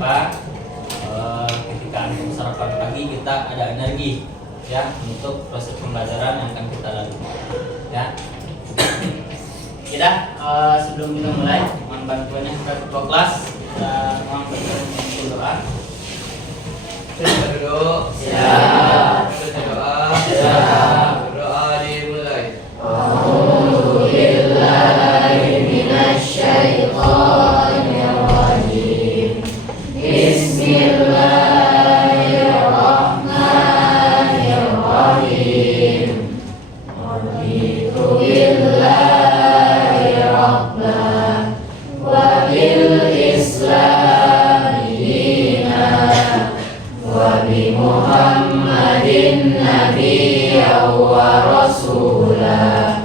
apa? Ketika antum sarapan pagi kita ada energi ya untuk proses pembelajaran yang akan kita lalui ya. Kita sebelum kita mulai mohon bantuannya ketua kelas dan mohon bantuan doa. Kita duduk. Siap. Kita doa. Siap. Doa dimulai. A'udzu billahi minasyaitonir rajim. Bismillahirrahmanirrahim. Raditu billahi rabban wa bil islami dinan wa bi Muhammadin nabiyyan wa rasulah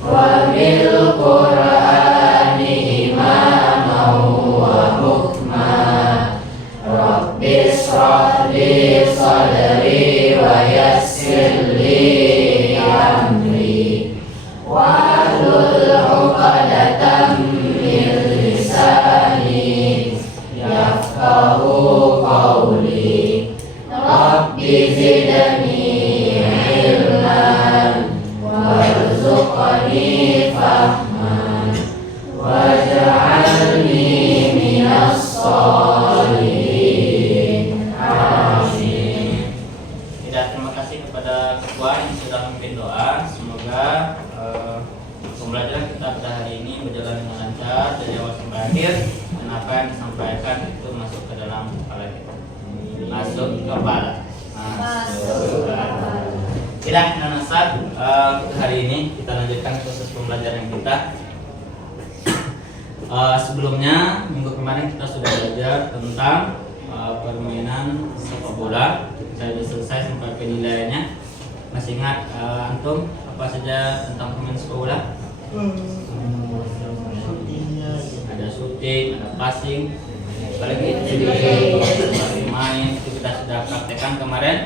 wa bil Qur'ani imaman wa hukman. Rabbi shrah li sadri wa yassir li amri wahlul 'uqdatam min lisani yafqahu qawli. Rabbi zidni ilman warzuqni fahman waj'alni minas sholihin. Amin. Tidak, terima kasih kepada ketua yang sudah memimpin doa. Semoga pembelajaran kita pada hari ini berjalan dengan lancar dari awal sampai akhir dan apa yang disampaikan itu masuk ke dalam kepala kita. Masuk ke kepala. Tidak, Nana Ustaz, untuk hari ini kita lanjutkan proses pembelajaran kita. Sebelumnya minggu kemarin kita sudah belajar tentang permainan sepak bola. Saya sudah selesai sampai penilaiannya. Masih ingat antum apa saja tentang permainan sepak bola? Ada shooting, ada passing, apalagi main itu kita sudah praktekkan kemarin.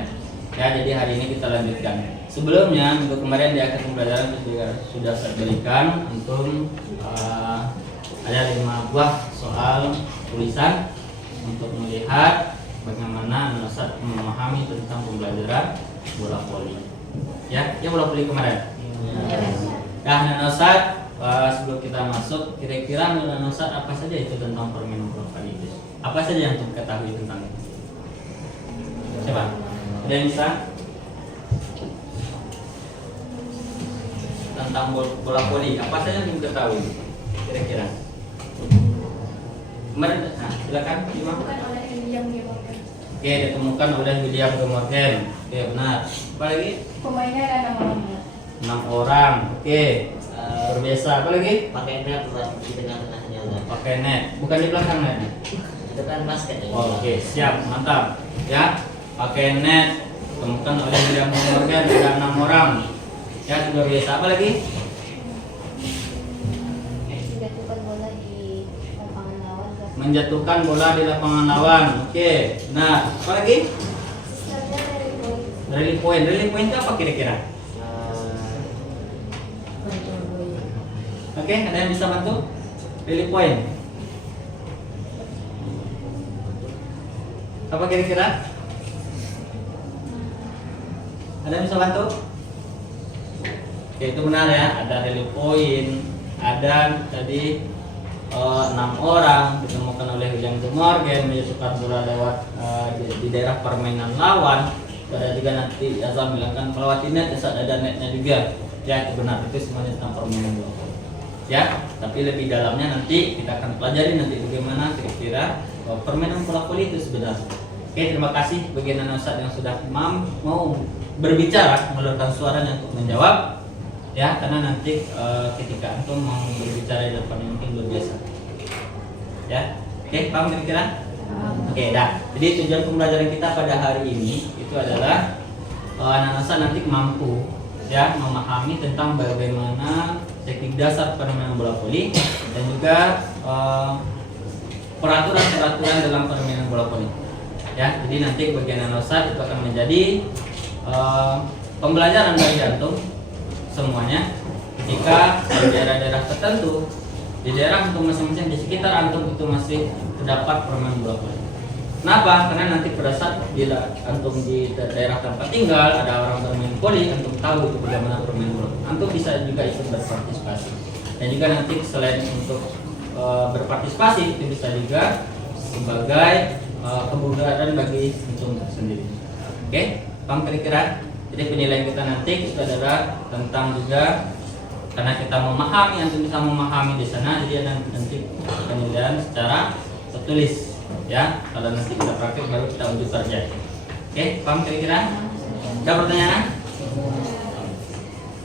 Ya, jadi hari ini kita lanjutkan. Sebelumnya minggu kemarin di akhir pembelajaran juga sudah saya berikan antum ada 5 buah soal tulisan untuk melihat bagaimana Ustaz memahami tentang pembelajaran bola voli. Ya bola voli kemarin. Nah, Ustaz, sebelum kita masuk, kira-kira menurut Ustaz apa saja itu tentang permainan bola voli itu? Apa saja yang untuk ketahui tentang itu? Coba, ada yang bisa? Tentang bola voli, apa saja yang ketahui? Kira-kira? Kemarin, nah, silakan, Imam. Oke, ditemukan oleh William de Morgan. Oke, benar. Apa lagi? Pemainnya ada 6 orang. 6 orang. Oke. Berbiasa. Apa lagi? Pakai net di tengah-tengahnya lah. Pakai net. Bukan di belakang net. Itu kan basket ya. Oke, siap, mantap. Ya, pakai net. Ditemukan oleh William de Morgan ada 6 orang. Ya, sudah biasa. Apa lagi? Menjatuhkan bola di lapangan lawan. Oke. Nah, apa lagi? Rally point. Rally point itu apa kira-kira? Oke, ada yang bisa bantu? Rally point. Apa kira-kira? Ada yang bisa bantu? Oke, itu benar ya. Ada rally point. Ada tadi 6 orang ditemukan oleh William de Morgan menjatuhkan bola lewat di daerah permainan lawan. Ada juga nanti Azam bilangkan melewati net, ada netnya juga. Ya, itu benar, itu semuanya tentang permainan bola voli. Ya, tapi lebih dalamnya nanti kita akan pelajari nanti bagaimana kira-kira permainan bola voli itu sebenarnya. Oke, terima kasih bagi anak Ustaz yang sudah mau berbicara, mengeluarkan suaranya untuk menjawab. Ya, karena nanti ketika antum mau berbicara di depan yang mungkin luar biasa. Ya, oke, paham kira-kira? Oke, dah. Jadi tujuan pembelajaran kita pada hari ini itu adalah anak Ustaz nanti mampu ya memahami tentang bagaimana teknik dasar permainan bola voli dan juga peraturan-peraturan dalam permainan bola voli. Ya, jadi nanti bagian anak Ustaz itu akan menjadi pembelajaran bagi antum semuanya ketika di daerah-daerah tertentu, di daerah antum masing-masing, di sekitar antum itu masih terdapat permainan bola voli. Kenapa? Karena nanti pada saat bila antum di daerah tempat tinggal ada orang bermain voli, antum tahu itu bagaimana bermain bola. Antum bisa juga ikut berpartisipasi. Dan juga nanti selain untuk berpartisipasi itu bisa juga sebagai kebugaran bagi antum sendiri. Oke, paham kira-kira? Jadi penilaian kita nanti itu adalah tentang juga karena kita memahami, antum bisa memahami di sana, jadi ada nanti penilaian secara tertulis. Ya, kalau nanti kita praktik baru kita uji kerja. Oke, paham kira-kira? Ada pertanyaan?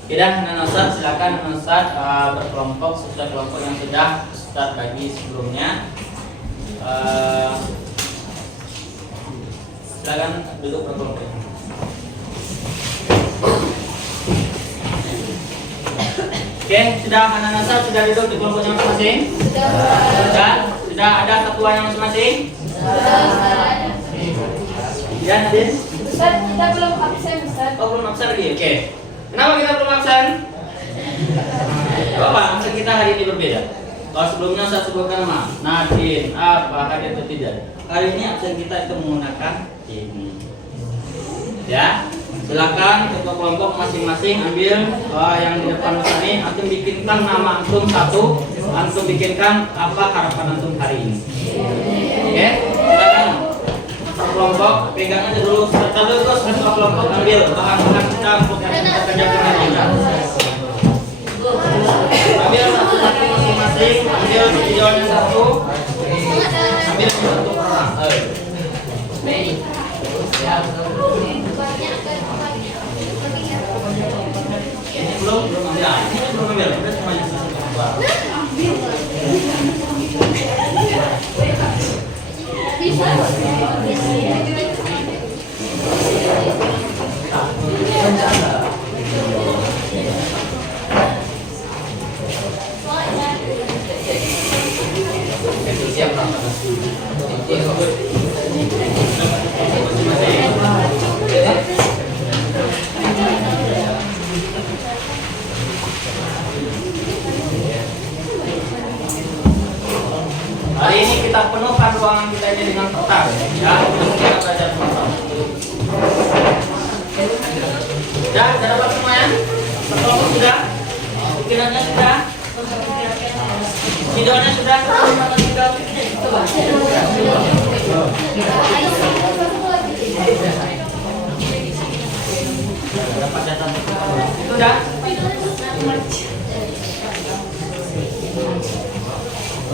Tidak, Ustaz, silakan Ustaz berkelompok sesuai kelompok yang sudah Ustaz bagi sebelumnya. Silakan duduk berkelompok. Oke, sudah anak Ustaz sudah duduk di kelompoknya masing-masing? Sudah ada ketuanya masing-masing? Ya, Nadine? Ustaz, kita belum absen, Ustaz. Oh, belum absen lagi? Oke. Kenapa kita belum absen? Bapak, absen kita hari ini berbeda. Kalau sebelumnya saya sebutkan nama Nadine, apa, hadir atau tidak. Hari ini absen kita itu menggunakan ini. Ya, silakan ketua kelompok masing-masing ambil yang di depan Ustaz ini. Antum bikinkan nama antum satu. Antum bikinkan apa harapan antum hari ini. Oke, silakan. Kelompok pegang aja dulu. Terus ketua kelompok ambil bahan-bahan kita untuk yang kita kerjakan juga. Ambil satu-satu masing-masing. Ambil videonya satu. Ambil satu orang. Ini belum ambil. Ini belum ambil. Udah semuanya hari ini kita penuhkan ruangan kita ini dengan kertas, ya. Kita belajar bersama. Sudah dapat semuanya? Berkelompok sudah? Bikinannya sudah? Videonya sudah? Dapat data sudah?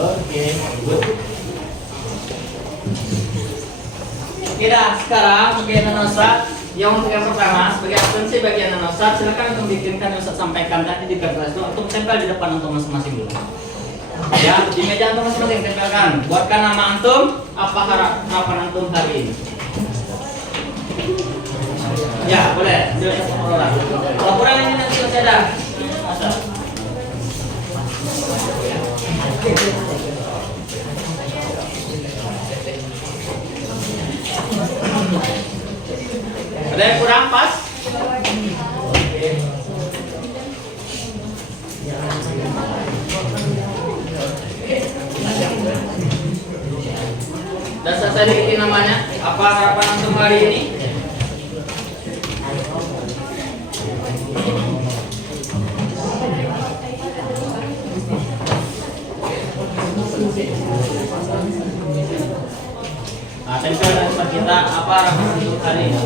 Oke, good. Kita sekarang bagian Ustaz. Yang untuk yang pertama sebagai absensi bagian Ustaz, silakan untuk bikinkan yang Ustaz sampaikan tadi di kertas itu untuk tempel di depan untuk masing-masing dulu. Ya, di meja untuk masing-masing tempelkan. Buatkan nama antum, apa harapan antum hari ini. Ya, boleh. Sudah satu orang. Kalau kurang ini nanti masih ada. Ada yang kurang pas? Oke. Dan selesai dikitin namanya. Apa harapan antum hari ini? Nah, tempel dan kita apa harapan untuk hari ini?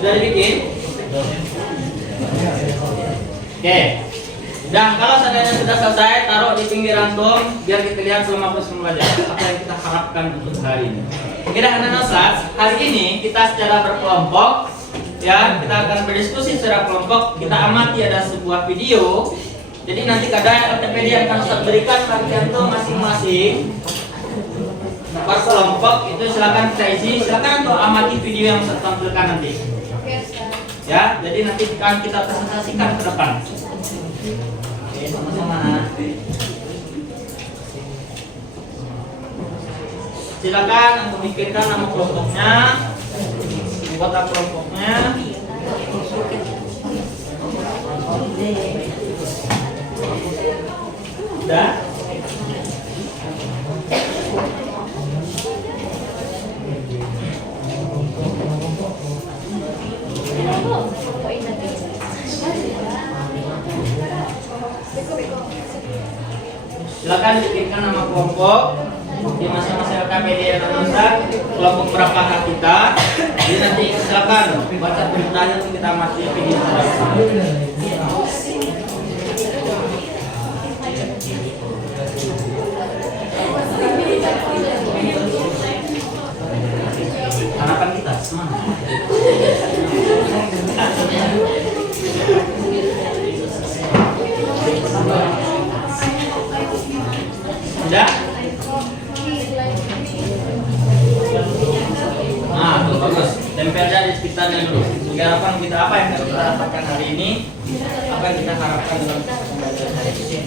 Sudah dibikin? Oke. Dan kalau seandainya sudah selesai, taruh di pinggir antum biar kita lihat selama proses belajar apa yang kita harapkan untuk hari ini. Oke, anak Ustaz, hari ini kita secara berkelompok ya, kita akan berdiskusi secara kelompok. Kita amati ada sebuah video Jadi nanti kadang LTPD akan Ustaz berikan bagian tuh masing-masing per kelompok itu silakan kita isi, silakan untuk amati video yang Ustaz tampilkan nanti. Oke, Ustaz. Ya, jadi nanti akan kita presentasikan ke depan. Oke, sama-sama. Silakan untuk bikinkan nama kelompoknya, anggota kelompoknya. Udah? Silakan bikinkan nama kelompok di masing-masing LKPD yang Ustaz, kelompok berapakah kita. Jadi nanti silakan baca beritanya untuk kita amati video harapan kita semangat. Sudah? Nah, tuh bagus. Tempelnya di sekitarnya dulu. Sehingga harapan kita apa yang kita dapatkan hari ini, apa yang kita harapkan dalam pembelajaran hari ini.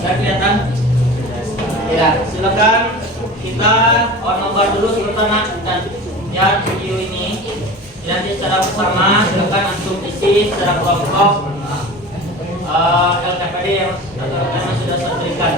Sudah kelihatan? Ya, silakan kita nomor dulu sebentar dan ya video ini. Nanti secara bersama silakan antum isi secara kelompok LKPD yang sudah saya berikan.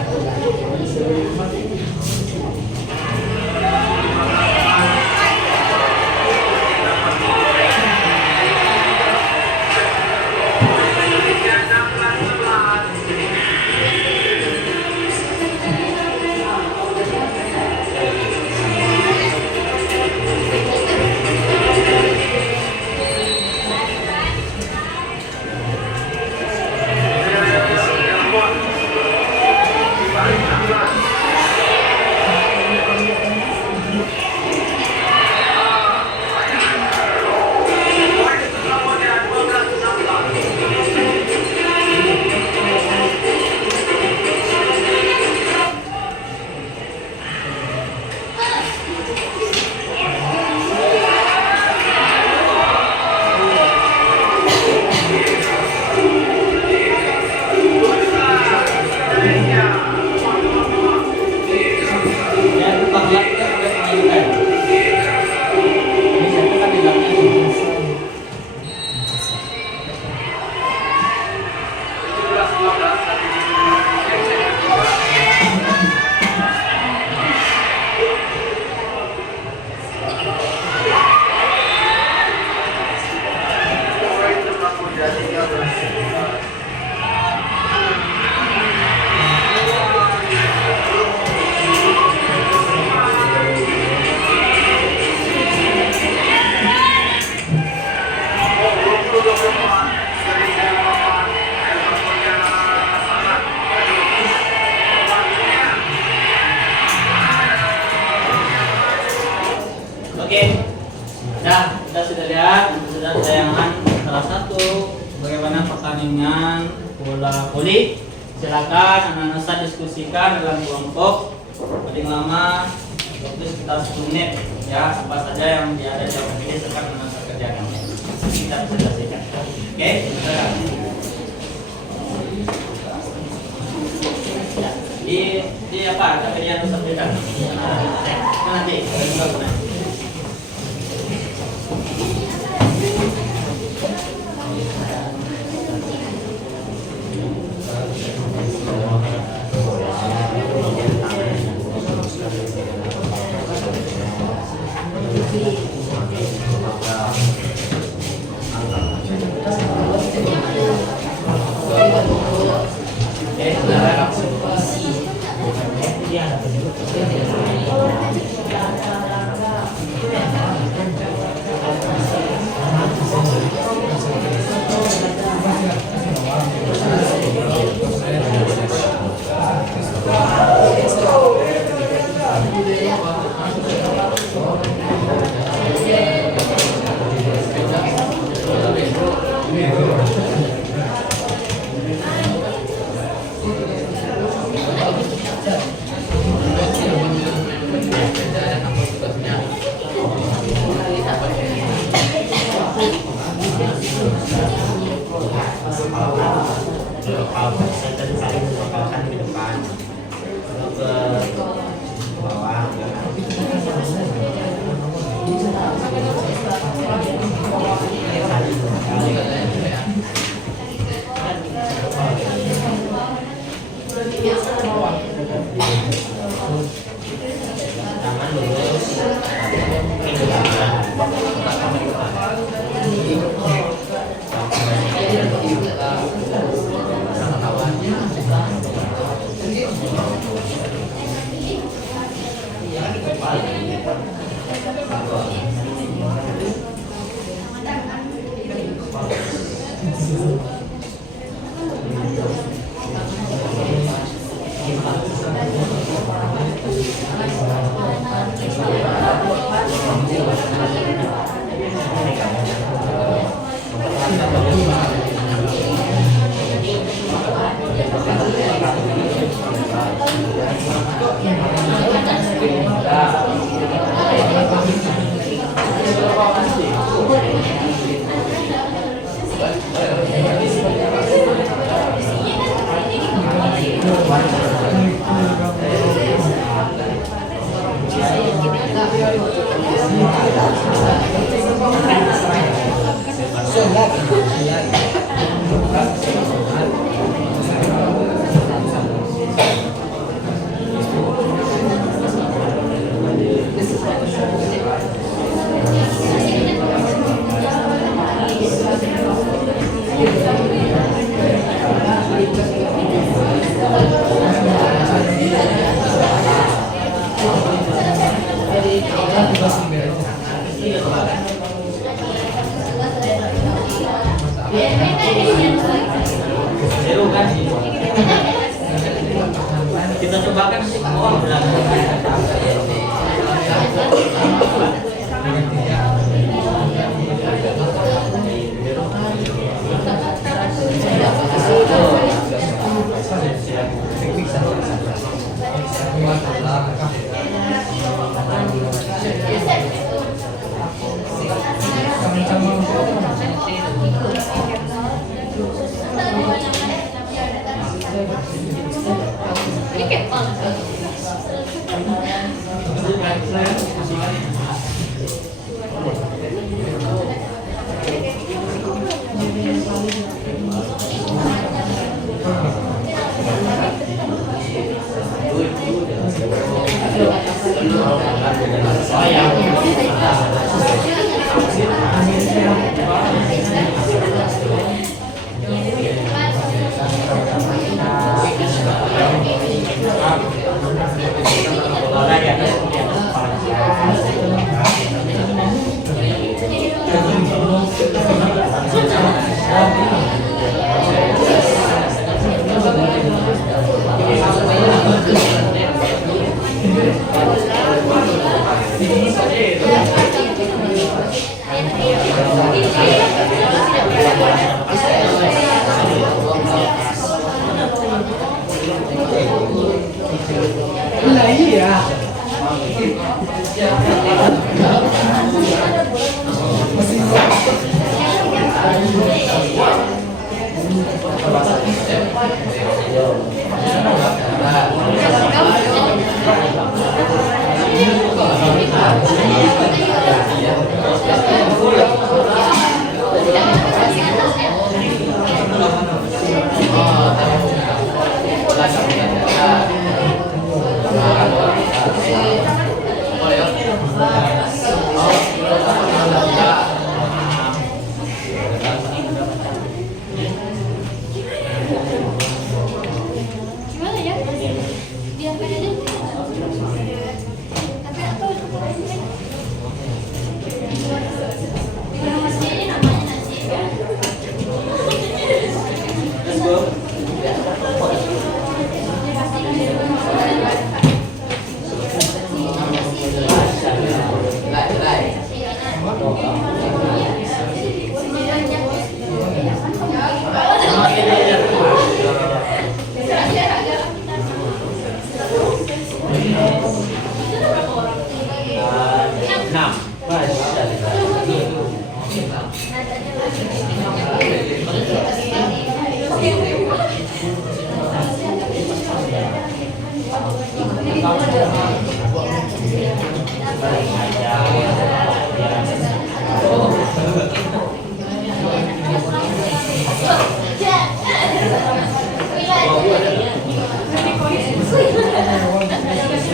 Oke, nah kita sudah lihat, sudah tayangan salah satu bagaimana pertandingan bola voli. Silakan anak-anak Ustaz diskusikan dalam kelompok paling lama waktu sekitar 10 menit ya, apa saja yang ada di LKPD silakan anak-anak Ustaz kerjakan. Kita bisa selesaikan. Oke, silakan. Di apa? LKPD yang Ustaz berikan. Nanti. Saya tadi saling melokalkan di depan. Lalu ke bawah. Tangan lurus. Ini ke kanan. Seru kan? Kita cobakan semua olahraga.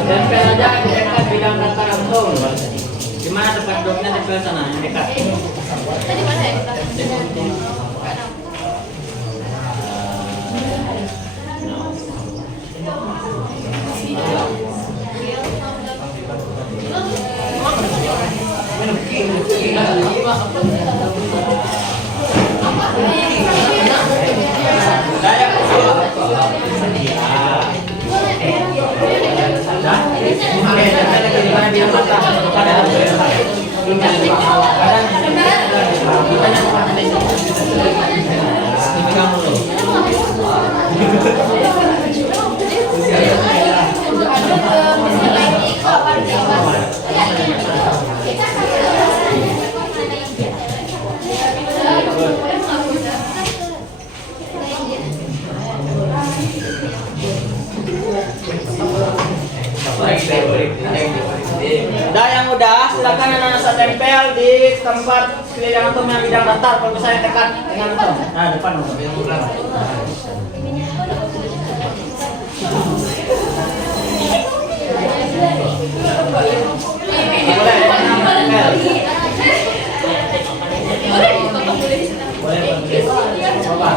Tempel aja di dekat bidang data langsung. Di mana tempat duduknya tempel sana yang dekat. Tadi mana ya? Dayak usul. Di mana bidang data? Dah yang udah, silakan anak-anak saya tempel di tempat pilihan antum yang bidang datar. Kalau misalnya tekan dengan antum. Nah, depan antum. Boleh, boleh. Coba.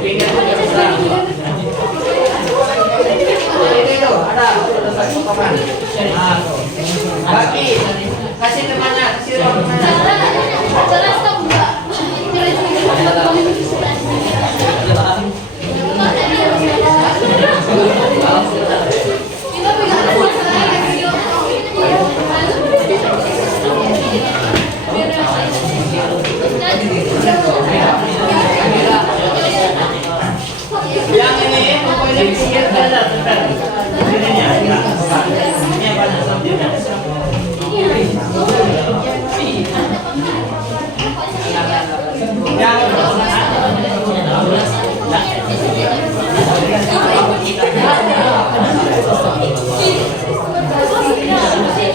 Pinggir ini tuh ada potongan. Bagi kasih temannya, kasih temannya. Jalan stop enggak? Kita pegang Yang ini pokoknya pinggir ada bentar. Ini ya. Ini apa namanya? Nah, let's go.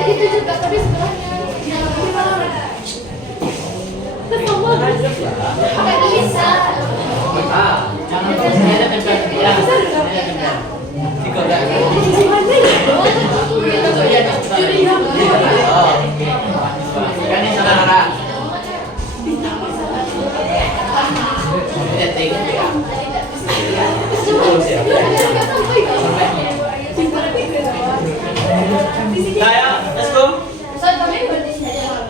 Itu juga tadi sebelahnya. Nggak bisa. Jangan terus dia tempel. Ya. Kan ini saudara. Saya, let's go. Soal kami berdiri saja.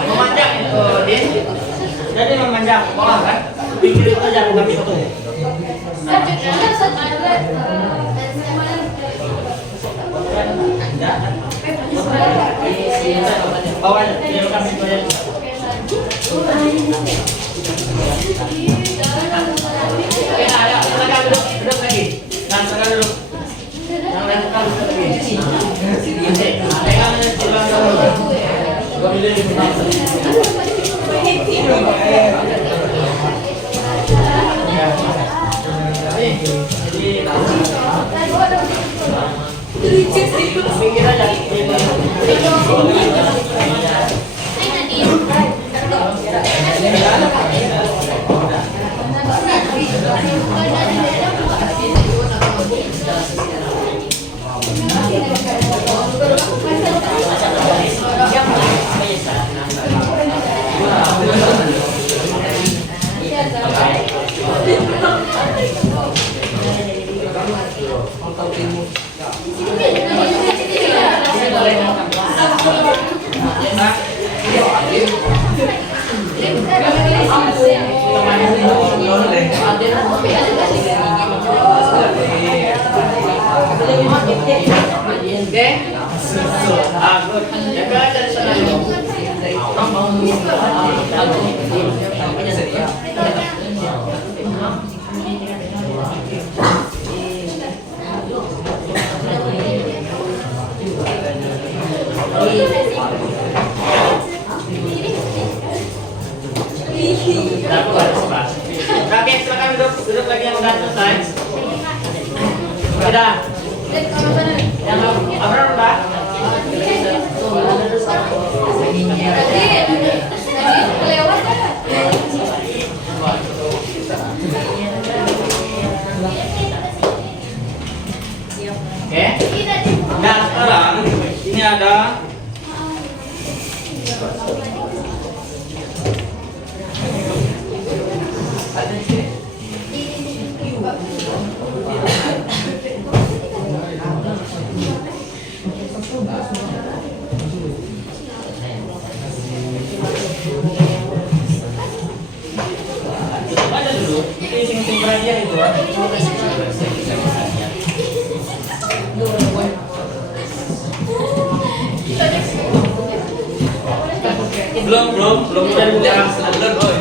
Memanjang itu, Din. Jadi memanjang ke bawah kan? Pinggir itu aja bukan itu. Bawahnya, dia bukan pintu aja. Oke, nah, ayo, silakan duduk lagi. Dan silakan duduk. Yang silakan duduk lagi. Oke, pegang ini silakan duduk. Gua pilih di belakang. Jadi pinggir aja. Ah, good. Jaga aja di sana dulu. Oke, silakan duduk lagi yang udah selesai. Sudah. Yang Abraham udah. Kelewat kan? Oke. Nah, sekarang ini ada ada dulu. Ini sing-sing aja itu. Belum udah dibuka. Belum, boy.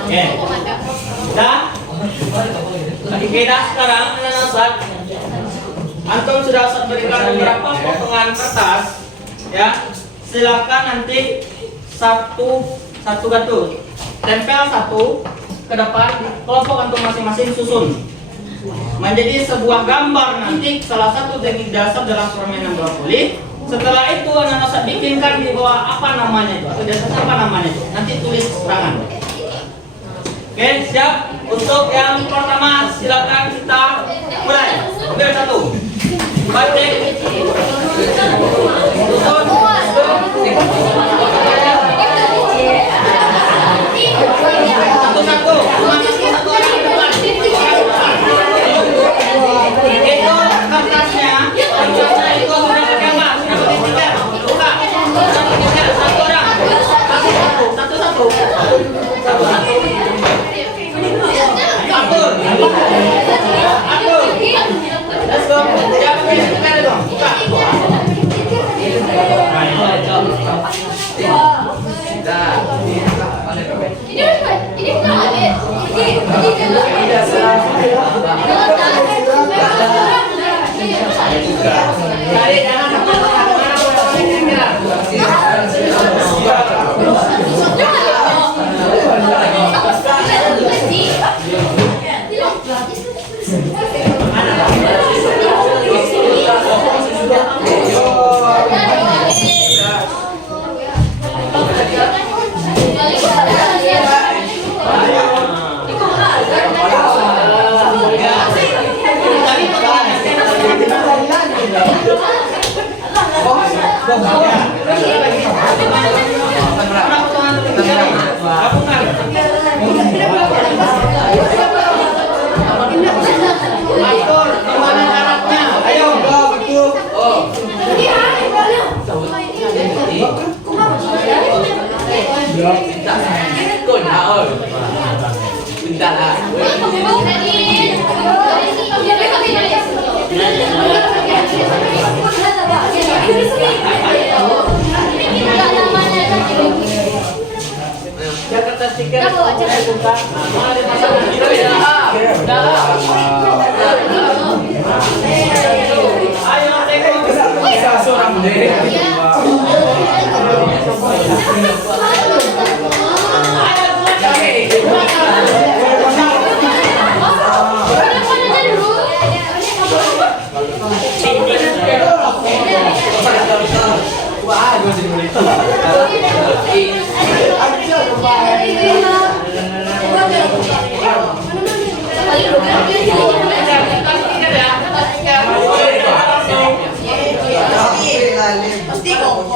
Oke. Dah. Kita sekarang anak-anak antum sudah berikan beberapa potongan kertas, ya. Silakan nanti satu batu tempel satu ke depan kelompok antum masing-masing susun menjadi sebuah gambar nanti salah satu teknik dasar dalam permainan bola voli. Setelah itu anak-anak bikinkan di bawah apa namanya itu atau dasar apa namanya itu nanti tulis tangan. Oke, siap. Untuk yang pertama silakan kita mulai. Ambil satu. Batik. Susun. Satu-satu. Satu orang ke depan. Itu kertasnya itu sudah bergambar, sudah berstiker. Buka. Sudah berstiker. Satu orang. Satu-satu. Atur. Let's go. Siapa yang stiker itu? Buka. Ini bukan adik. Tadi jangan sampai mana Atur, gimana caranya? Ayo, betul. Oh. Bentar lah. Jakarta stiker. Ayo, Pasti kok.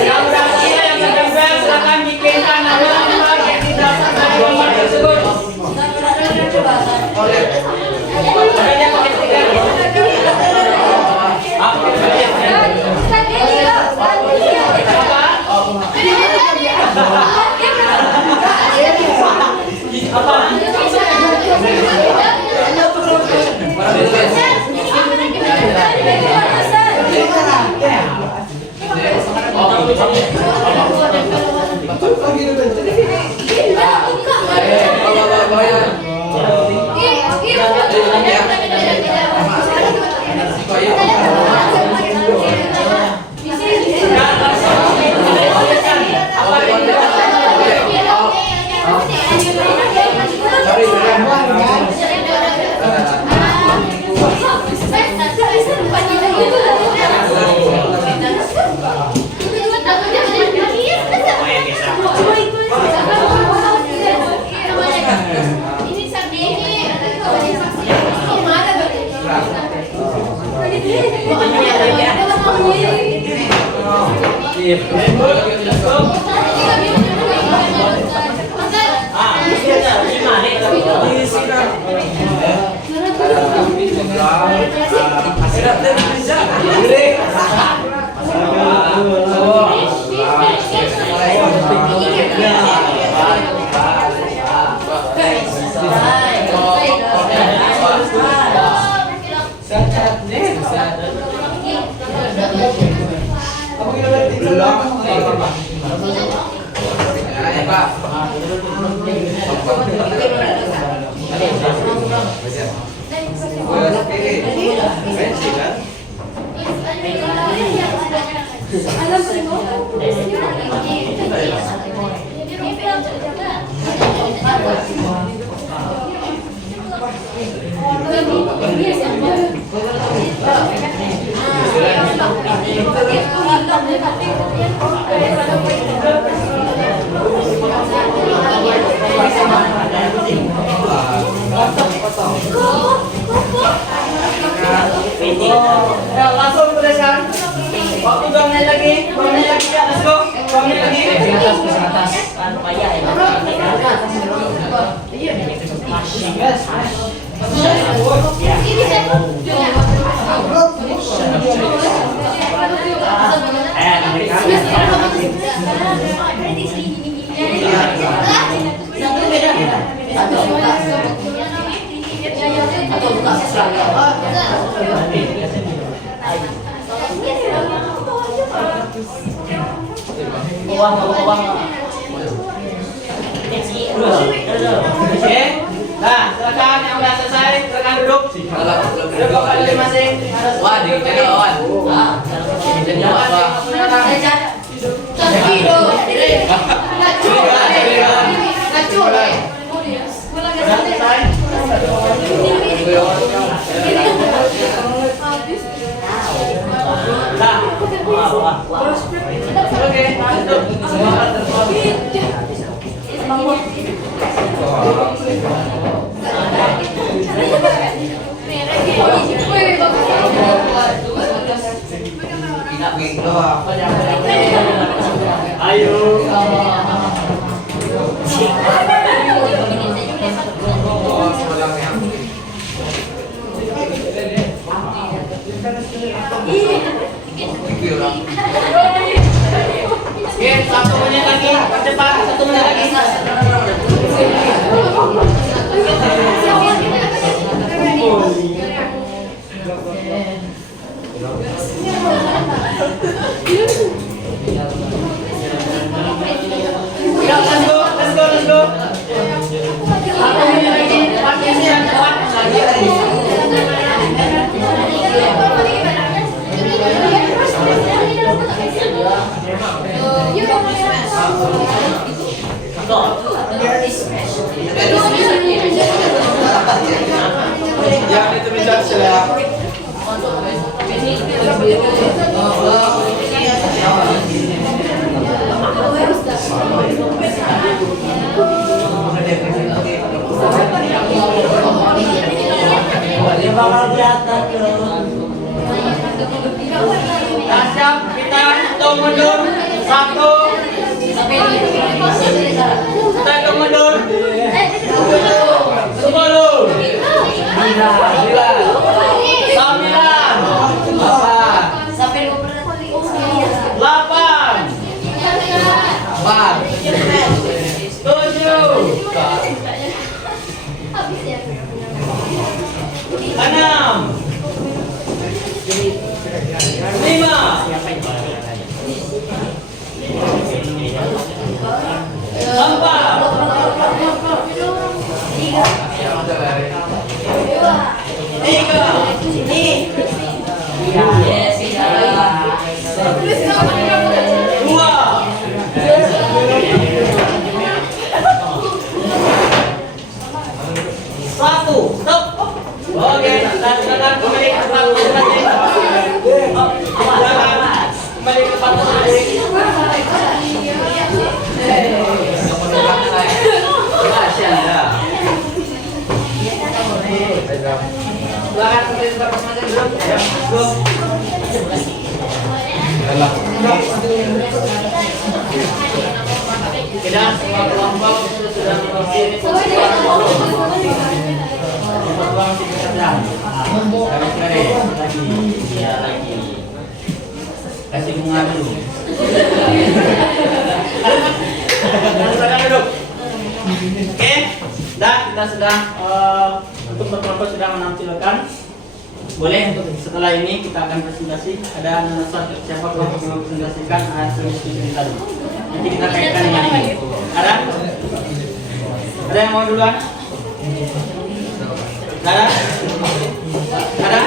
Yang berakhir yang kedua silakan bikinkan nama yang tidak sesuai nomor tersebut. Langsung tuliskan. Waktu 2 menit lagi, 2 menit lagi ya, let's go. 2 menit lagi. Oke. Nah, silakan yang udah selesai, silakan duduk. Duduk masing-masing. Wah, dijaga lawan. Jadi apa? Ayo. Oke, 1 menit lagi, cepat 1 menit lagi. Let's go. 1 menit lagi, partisi yang kuat lagi. Yang itu bisa Dia bakal kelihatan tuh. Siap, kita hitung mundur. 1. Kita hitung mundur. 10. 9. 1. Stop. Oke, dan silakan kembali ke tempat masing-masing. Silakan kembali ke tempat masing-masing. Silakan kembali ke tempat masing-masing. Tidak semua kelompok sudah memiliki lagi. Kasih bunga dulu. Silakan duduk. Oke, dah kita sudah untuk berkelompok sudah menampilkan. Boleh untuk setelah ini kita akan presentasi. Ada siapa kelompok yang presentasikan hasil diskusi tadi. Nanti kita kaitkan dengan ini. Ada? Ada yang mau duluan? Ada? Ada?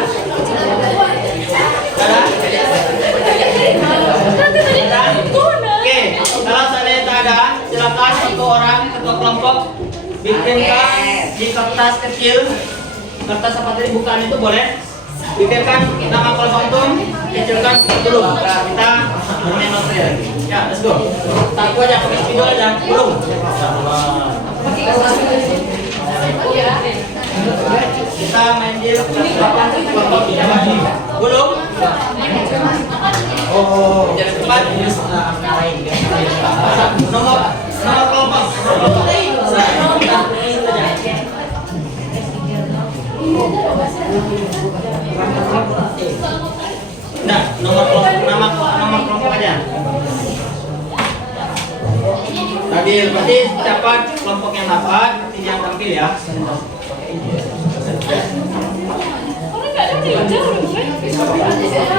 Ada? Oke, kalau seandainya tak ada, silakan satu orang ketua kelompok bikinkan di kertas kecil. Kertas apa tadi bukaan itu boleh. Bikinkan nama kelompok itu, kecilkan dulu. Kita mulai notnya. Ya, let's go. Satu aja, pakai video aja. Belum. Kita main di kelompok belum. Oh, jangan cepat. Nomor kelompok. Nah, nomor kelompok aja. Tadi berarti siapa kelompok yang dapat, ini yang tampil ya.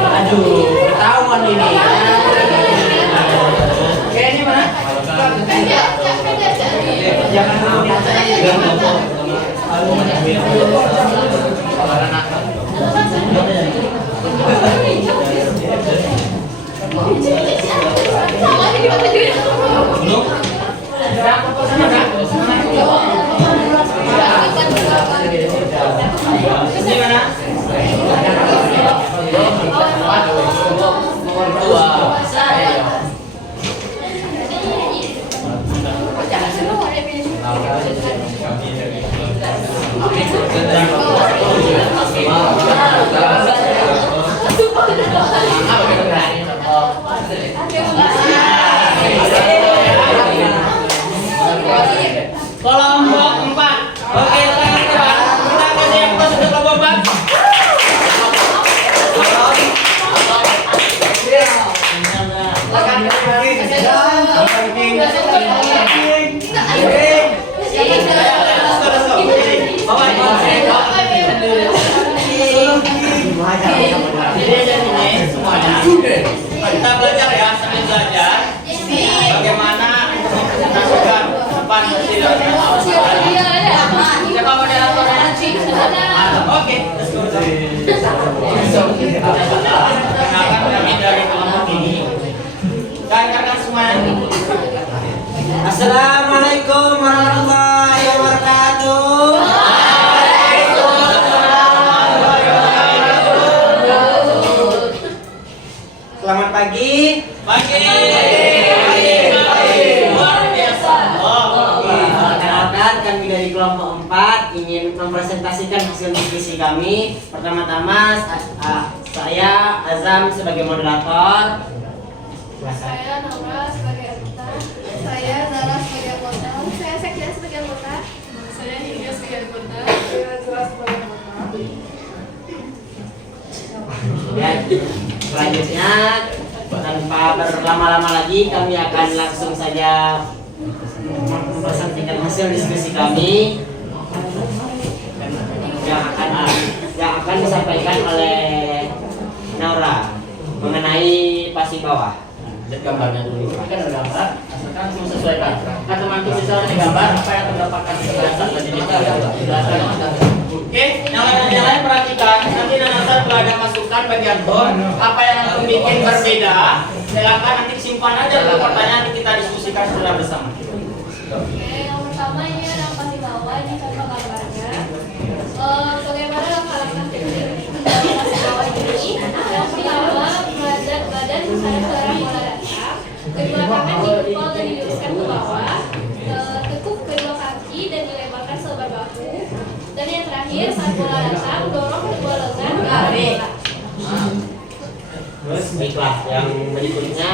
Aduh, ketahuan ini. Oke, ini mana? Jangan dulu di atas. Ini mana? Kelompok 4. Oke, teman-teman. Kita kasih yang untuk kelompok 4. Kita belajar ya, sambil belajar bagaimana mempresentasikan depan sidang. Siapa moderatornya? Oke, let's go. Kenalkan kami dari kelompok ini. Rekan-rekan semua. Assalamualaikum warahmatullahi wabarakatuh. pagi. Pagi. Luar biasa. Perkenalkan, kami dari kelompok 4 ingin mempresentasikan hasil diskusi kami. Pertama-tama saya Azam sebagai moderator. Saya Naura sebagai anggota. Saya Zara sebagai anggota. Saya Sekda sebagai anggota. Saya Hingga sebagai anggota. Saya Zara sebagai anggota. Ya, selanjutnya tanpa berlama-lama lagi kami akan langsung saja mempresentasikan hasil diskusi kami yang akan disampaikan oleh Naura mengenai pasti bawah. Lihat gambarnya dulu. Kan ada gambar, asalkan langsung sesuaikan. Kan teman-teman bisa lihat gambar apa yang terdapatkan di dasar dan ini Oke, yang lain perhatikan. Nanti Nazar kalau ada masukan bagian bawah, apa yang antum bikin berbeda, silakan nanti simpan aja dulu pertanyaan nanti kita diskusikan secara bersama. Oke, yang pertama ini ada pasti bawah, ini contoh gambarnya. Bagaimana langkah-langkah teknik pasti bawah ini? Yang pertama, badan ada seorang bola datang. Kedua tangan dikepal dan diluruskan ke bawah. Tekuk kedua kaki dan dilebarkan selebar bahu. Dan yang terakhir, saat bola datang, dorong kedua lengan ke arah bola. Baiklah, yang berikutnya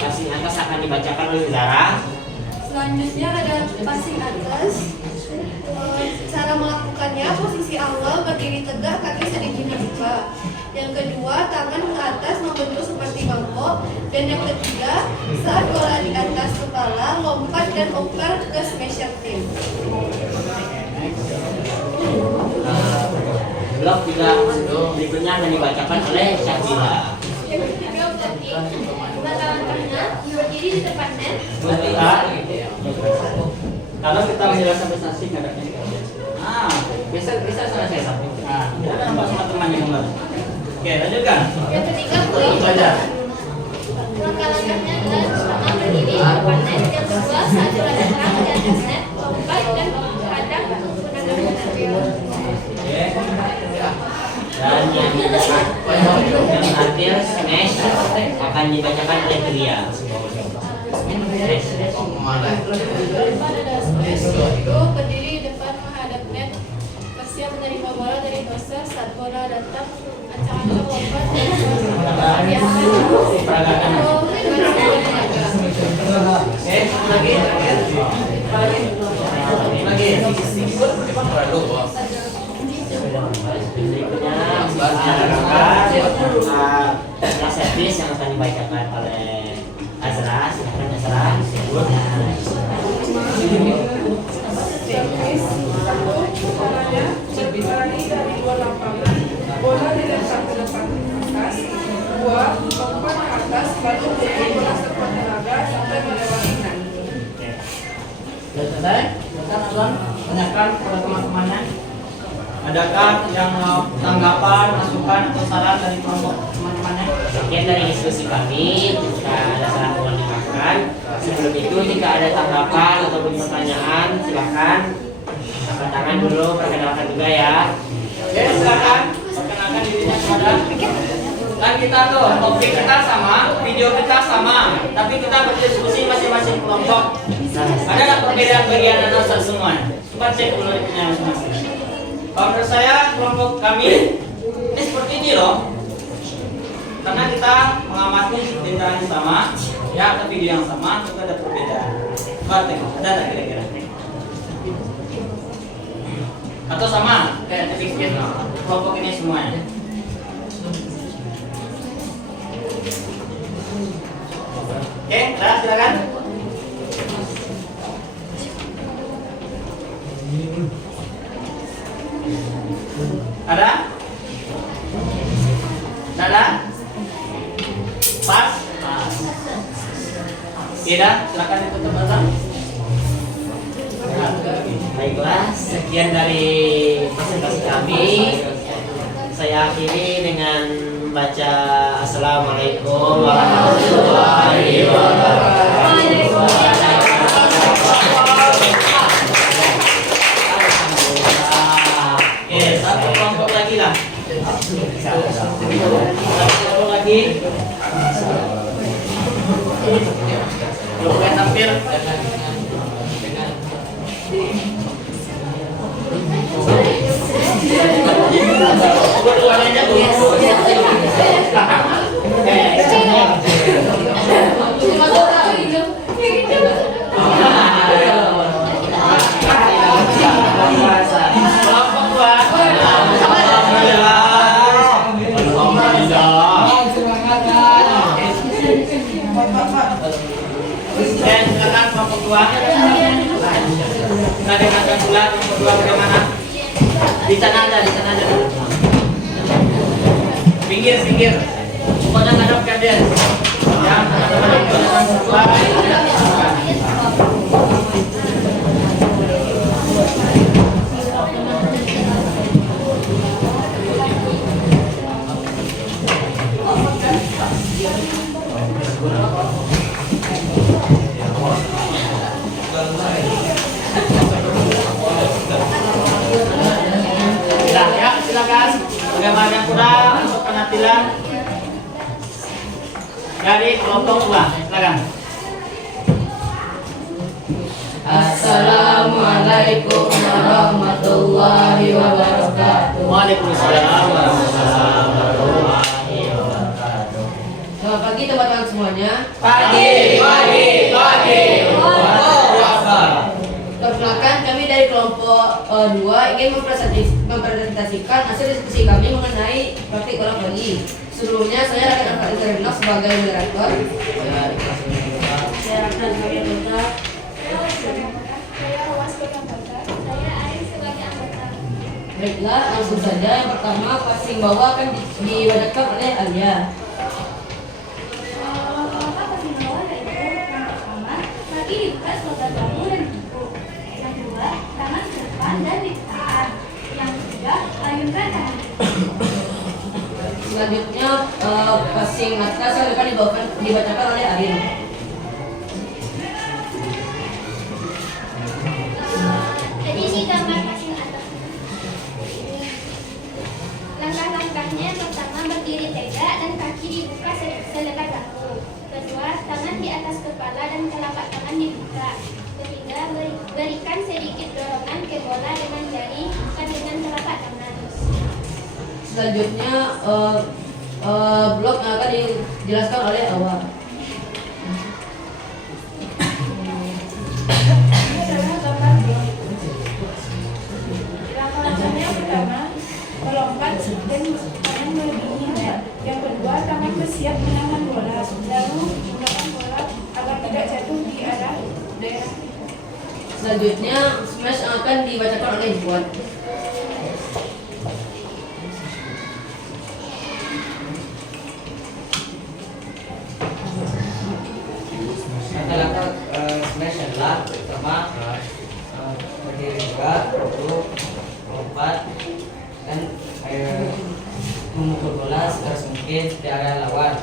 passing atas akan dibacakan oleh Zara. Selanjutnya ada passing atas. Cara melakukannya, posisi awal berdiri tegak, kaki sedikit dibuka. Yang kedua, tangan ke atas membentuk seperti mangkok. Dan yang ketiga, saat bola di atas kepala, lompat dan oper ke smasher team. Blok juga berikutnya akan dibacakan oleh Syakila. Yang ketiga, blocking. Langkah-langkahnya, berdiri di depan net. Kalau kita menjelaskan prestasi kadangnya bisa saya samping. Nah, kita kan nampak sama temannya gambar. Oke, lanjutkan. Yang ketiga, blocking. Belajar. Langkah-langkahnya adalah pertama berdiri di depan net. Yang kedua, saat bola datang di atas net, lompat dan menghadap menggunakan net. Dan yang terakhir smash akan dibacakan oleh Gria. Itu berdiri di depan menghadap net, bersiap menerima bola dari doser saat bola datang, ancang-ancang lompat dan Peragakan. Berikutnya setelah servis yang akan dibacakan oleh Azra. Silakan Azra. Berlari dari dua lapangan, bola dilempar ke depan atas, dua lompat ke atas, lalu putar bola sekuat tenaga sampai melewati net. Sudah selesai? Silakan Azwan tanyakan kepada teman-temannya. Adakah yang tanggapan, masukan atau saran dari kelompok teman-temannya? Sekian dari diskusi kami. Jika ada saran mohon dimaafkan. Sebelum itu jika ada tanggapan ataupun pertanyaan silakan angkat tangan dulu, perkenalkan juga ya. Oke, silakan perkenalkan dirinya kepada. Kan kita tuh topik kita sama, video kita sama, tapi kita berdiskusi masing-masing kelompok. Ada nggak perbedaan bagian analisis semua? Coba cek dulu di punya masing-masing. Kalau menurut saya kelompok kami ini seperti ini loh, karena kita mengamati tindakan yang sama, ya ke video yang sama, tapi ada perbedaan. Coba tengok, ada nggak kira-kira? Atau sama kayak tipis kelompok ini semuanya? Oke, udah silakan. Ada? Ada? Pas? Pas. Tidak, silakan ditutup mata. Baiklah, sekian dari presentasi kami. Saya akhiri dengan membaca Assalamualaikum warahmatullahi wabarakatuh. Oke, satu kelompok lagi lah. Satu lagi. Bukan hampir. Silakan kelompok dua. Kita dengarkan pula kelompok dua bagaimana? Di sana aja. Pinggir. Pokoknya ngadap ke dia. Ya, teman-teman kelompok dua. Silakan. Bagaimana yang kurang untuk penampilan dari kelompok dua? Silakan. Assalamualaikum warahmatullahi wabarakatuh. Waalaikumsalam warahmatullahi wabarakatuh. Selamat pagi teman-teman semuanya. Pagi. Perkenalkan, kami dari kelompok 2 ingin mempresentasikan hasil diskusi kami mengenai praktik ulang pagi. Sebelumnya saya akan Anfarina sebagai moderator. Saya Hawa sebagai anggota. Saya Ain sebagai anggota. Baiklah, langsung saja. Yang pertama, passing bawah akan dibacakan oleh Alia. Apa passing bawah yaitu yang pertama, kaki dibuka sebagai bambu dan buku. Yang kedua, tangan ke depan dan ditahan. Yang ketiga, ayunkan tangan. Selanjutnya, passing atas yang akan dibacakan oleh Arin. Jadi ini gambar passing atas. Langkah-langkahnya yang pertama berdiri tegak dan kaki dibuka selebar bahu. Kedua, tangan di atas kepala dan telapak tangan dibuka. Ketiga, berikan sedikit dorongan ke bola dengan jari bukan dengan telapak tangan. Selanjutnya, blok yang akan dijelaskan oleh Awal. Ini adalah gambar blok. Langkah-langkahnya yang pertama, melompat dan tangan melebihi net. Yang kedua, tangan bersiap menahan bola, lalu menggunakan bola agar tidak jatuh di arah daerah. Selanjutnya, smash yang akan dibacakan oleh Ibuan. Langkah smash adalah pertama berdiri tegak, duduk, lompat, dan memukul bola sekeras mungkin di area lawan.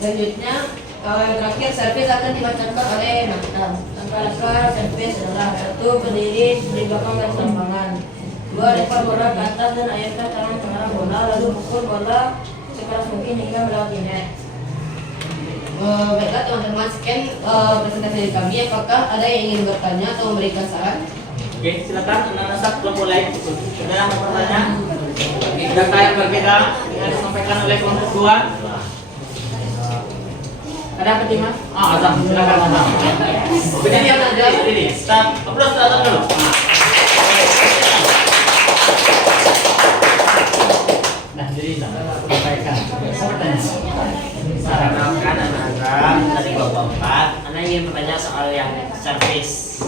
Selanjutnya, yang terakhir, servis akan dibacakan oleh Nafta. Langkah-langkah servis adalah: 1. Berdiri di belakang garis lapangan. 2. Lempar bola ke atas dan ayunkan tangan ke arah bola, lalu pukul bola sekeras mungkin hingga melewati net. Baiklah teman-teman, sekian presentasi dari kami. Apakah ada yang ingin bertanya atau memberikan saran? Oke, silakan anak-anak kelompok lain. Ada yang mau bertanya? Data yang berbeda yang disampaikan oleh kelompok dua. Ada apa Tima? Azam, silakan Azam. Berdiri aja, berdiri. Start, aplaus Azam dulu. Nah, jadi sampaikan. Perkenalkan anak-anak dari kelompok 4. Anak ingin bertanya soal yang servis.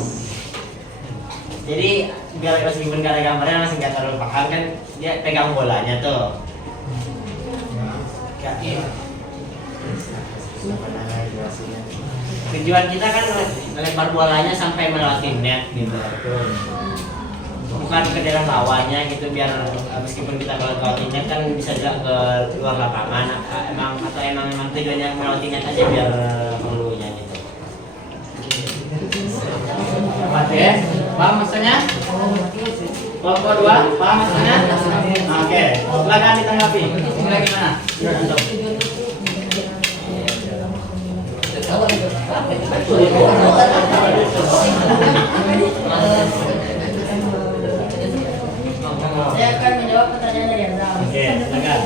Jadi biar meskipun gak ada gambarnya masih nggak terlalu paham kan, dia pegang bolanya tuh. Tujuan kita kan melempar bolanya sampai melewati net gitu. Bukan ke dalam lawannya gitu, biar meskipun kita melewati net kan bisa juga ke luar lapangan. Emang tujuannya melewati net aja biar perlunya gitu. Mati ya? Paham maksudnya? Kelompok 2, paham maksudnya? Oke, silakan ditanggapi. Kira gimana? Menurut antum? Saya akan menjawab pertanyaan dari Anda. Oke, silakan.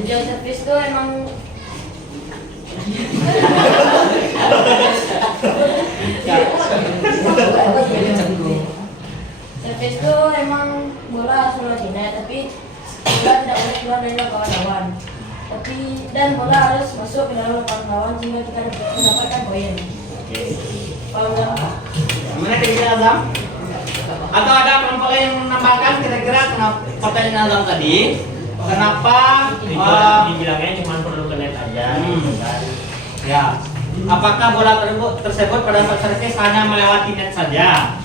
Tujuan servis itu emang servis itu emang bola sudah tidak, tapi bola tidak boleh keluar dari lapangan lawan. Tapi dan bola harus masuk ke dalam lapangan lawan sehingga kita mendapatkan poin. Paham nggak? Gimana kira-kira Azam? Atau ada kelompok lain yang menambahkan kira-kira kenapa pertanyaan Azam tadi? Kenapa Dibilangnya cuma perlu ke net aja. Gitu kan. ya? Apakah bola tersebut pada saat servis hanya melewati net saja?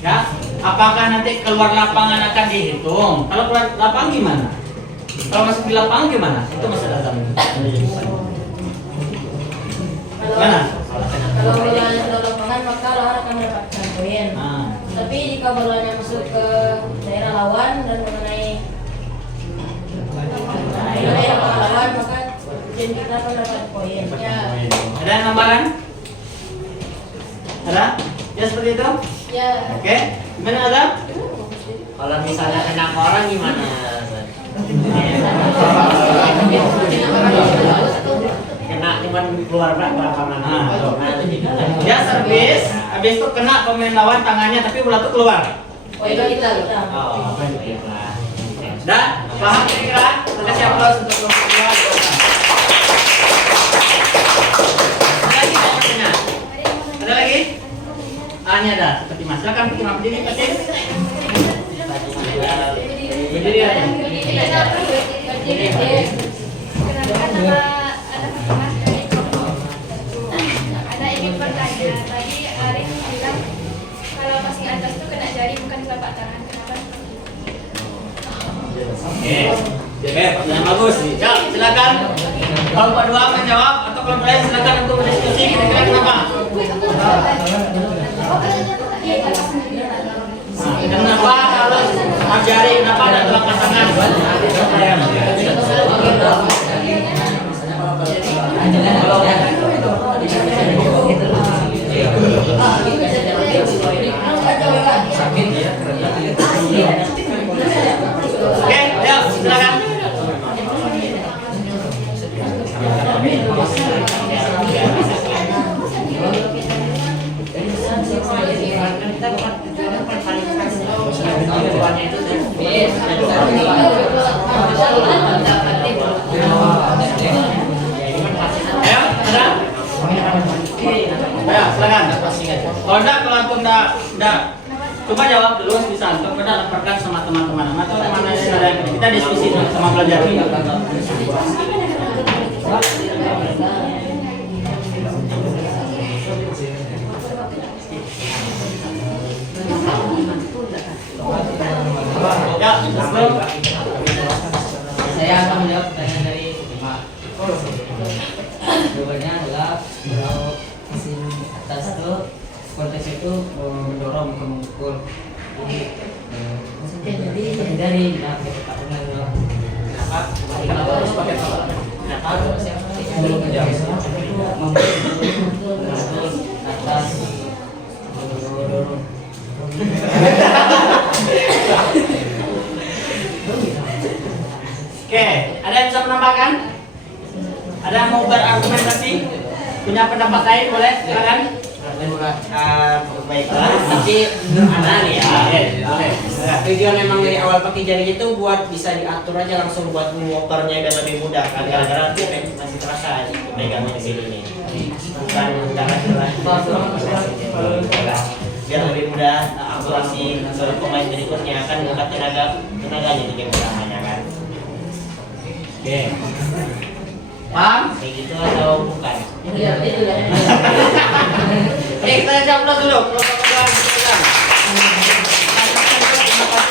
Ya? Apakah nanti keluar lapangan akan dihitung? Kalau keluar lapangan gimana? Kalau masuk di lapangan gimana? Itu masalah Azam. Gimana? Kalau bolanya ke lapangan maka lawan akan mendapatkan poin. Nah, Tapi jika bolanya masuk ke daerah lawan dan mengenai lapangan lawan maka tim kita akan dapat poin. Ya. ada yang tambahan? Ada? Ya seperti itu? Ya. Oke. Gimana Azam? Kalau misalnya kena ke orang gimana? Kena cuman keluar lapangan. Dia servis, habis itu kena pemain lawan tangannya tapi bola itu keluar. Poin kita. Oh, baiklah. Dan paham kira-kira? Kita siap terus untuk kelompok 2. Ada lagi nggak pertanyaan? Ada lagi? Ini ada. Seperti Mas. Silakan Fatimah berdiri, Fatim. Berdiri aja. Kenapa nama anak Fatimah dari kelompok 1? Ada ingin bertanya, tadi Arif bilang kalau passing atas itu kena jari bukan telapak tangan. Kenapa? Oke. Pertanyaan bagus. Silakan. Kelompok 2 menjawab atau kelompok lain silakan untuk berdiskusi kira-kira kenapa? Kenapa harus jari? Kenapa ada telapak tangan? Oke, ayo silakan. Ayo, ada? Ayo, silakan. Kalau enggak, coba jawab dulu bisa. Untuk kita laporkan sama teman-teman atau teman yang kita diskusi sama pelajar. Ya, Saya akan menjawab pertanyaan dari Pak. Jawabannya adalah kalau mesin atas itu konteks itu mendorong atau memukul. Jadi dari nah kita adalah kenapa harus pakai power? Kenapa harus belum menjawab? Memukul atas mendorong. Oke, ada yang bisa menambahkan? Ada yang mau berargumentasi? Punya pendapat lain boleh? Silakan. Baiklah, nanti anak nih ya. Oke. Tujuan memang dari awal pakai jari itu buat bisa diatur aja langsung buat motornya biar lebih mudah kan, gara-gara nanti masih terasa pegangnya di sini nih. Bukan biar lebih mudah akurasi seluruh pemain berikutnya kan mengangkat tenaganya di game utamanya kan. Oke. Paham? Kayak gitu atau bukan? Iya, itu lah. Kita jawab dulu. Kelompok kedua silakan.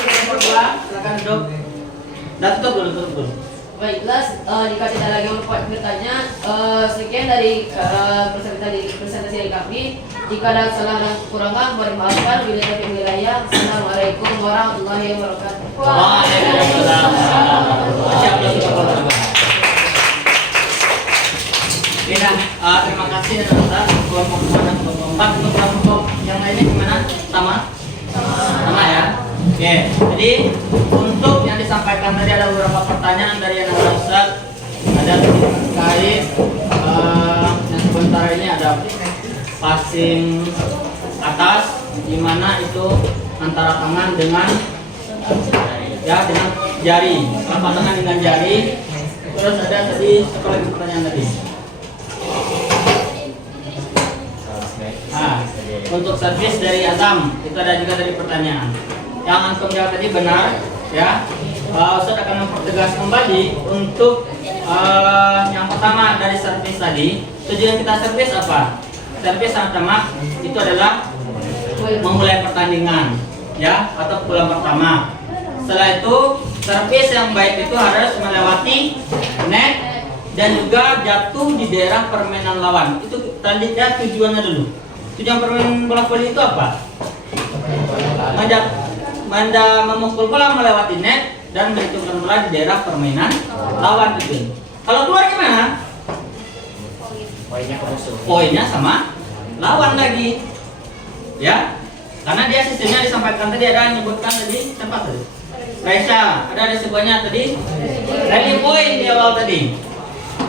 Kelompok kedua silakan duduk. Dan tutup dulu. Baiklah, jika tidak lagi bertanya, sekian dari presentasi dari kami. Jika ada salah dan kekurangan, mohon dimaafkan. Bila ada wilayah. Assalamualaikum warahmatullahi wabarakatuh. Waalaikumsalam. Siap, Oke, terima kasih atas kelompok 2 dan kelompok 4. Untuk kelompok yang lainnya gimana? Sama? Sama ya? Oke, jadi untuk yang disampaikan tadi ada beberapa pertanyaan dari yang Ustaz. Ada terkait yang sebentar ini ada passing atas, di mana itu antara tangan dengan dengan jari, telapak tangan dengan jari. Terus ada tadi apa lagi pertanyaan tadi? Nah, untuk servis dari Azam itu ada juga tadi pertanyaan. Yang antum jawab tadi benar, ya. Ustaz akan mempertegas kembali untuk yang pertama dari servis tadi. Tujuan kita servis apa? Servis yang pertama itu adalah memulai pertandingan, ya, atau pukulan pertama. Setelah itu servis yang baik itu harus melewati net dan juga jatuh di daerah permainan lawan. Itu tadi ya tujuannya dulu. Tujuan permainan bola voli itu apa? Memukul bola melewati net dan menentukan bola di daerah permainan lawan itu. Kalau keluar gimana? Poinnya ke musuh. Poinnya sama lawan lagi, ya. Karena dia sistemnya disampaikan tadi, ada yang menyebutkan tadi tempat tadi. Raisa, ada disebutnya tadi rally point di awal tadi.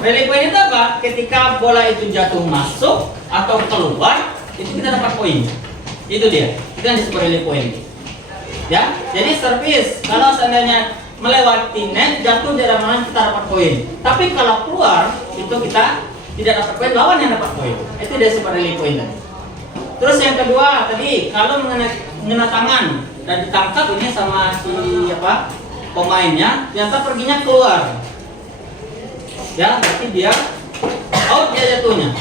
Rally point itu apa? Ketika bola itu jatuh masuk atau keluar, itu kita dapat poin. Itu dia. Itu yang disebut rally point. Ya, jadi servis kalau seandainya melewati net jatuh di daerah mana kita dapat poin. Tapi kalau keluar itu kita tidak dapat poin, lawan yang dapat poin. Itu dia disebut rally point tadi. Terus yang kedua tadi kalau mengena tangan dan ditangkap ini sama si pemainnya, ternyata perginya keluar. Ya, berarti dia out dia jatuhnya.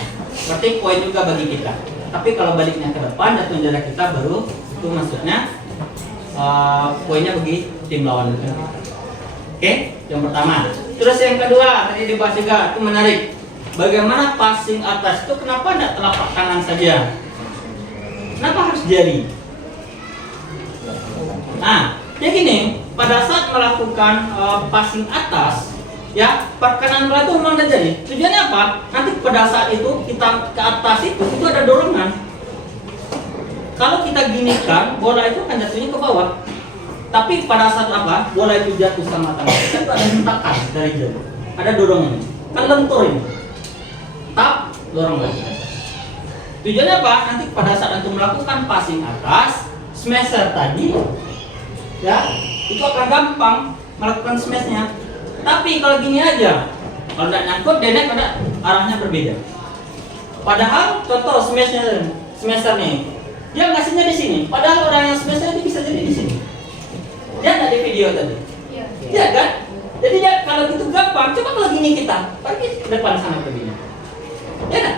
Berarti poin juga bagi kita. Tapi kalau baliknya ke depan jatuh di daerah kita baru itu maksudnya poinnya bagi tim lawan. Oke, yang pertama. Terus yang kedua tadi dibahas juga itu menarik. Bagaimana passing atas itu kenapa tidak telapak tangan saja? Kenapa harus jari? Nah, ya gini, pada saat melakukan passing atas, ya perkenan bola itu memang ada jari. Tujuannya apa? Nanti pada saat itu kita ke atas itu ada dorongan. Kalau kita ginikan, bola itu akan jatuhnya ke bawah. Tapi pada saat apa? Bola itu jatuh sama tangan kita itu ada hentakan dari jari, ada dorongan. Kan lentur ini. Tap, dorong lagi. Tujuannya apa? Nanti pada saat antum melakukan passing atas, smasher tadi, ya, itu akan gampang melakukan smashnya. Tapi kalau gini aja, kalau tidak nyangkut, denek ada arahnya berbeda. Padahal contoh smasher nih, dia ngasihnya di sini. Padahal orang yang smasher itu bisa jadi di sini. Dia ada di video tadi. Iya kan? Jadi dia kalau gitu gampang. Coba kalau gini kita, pergi ke depan sana perginya. Ya kan?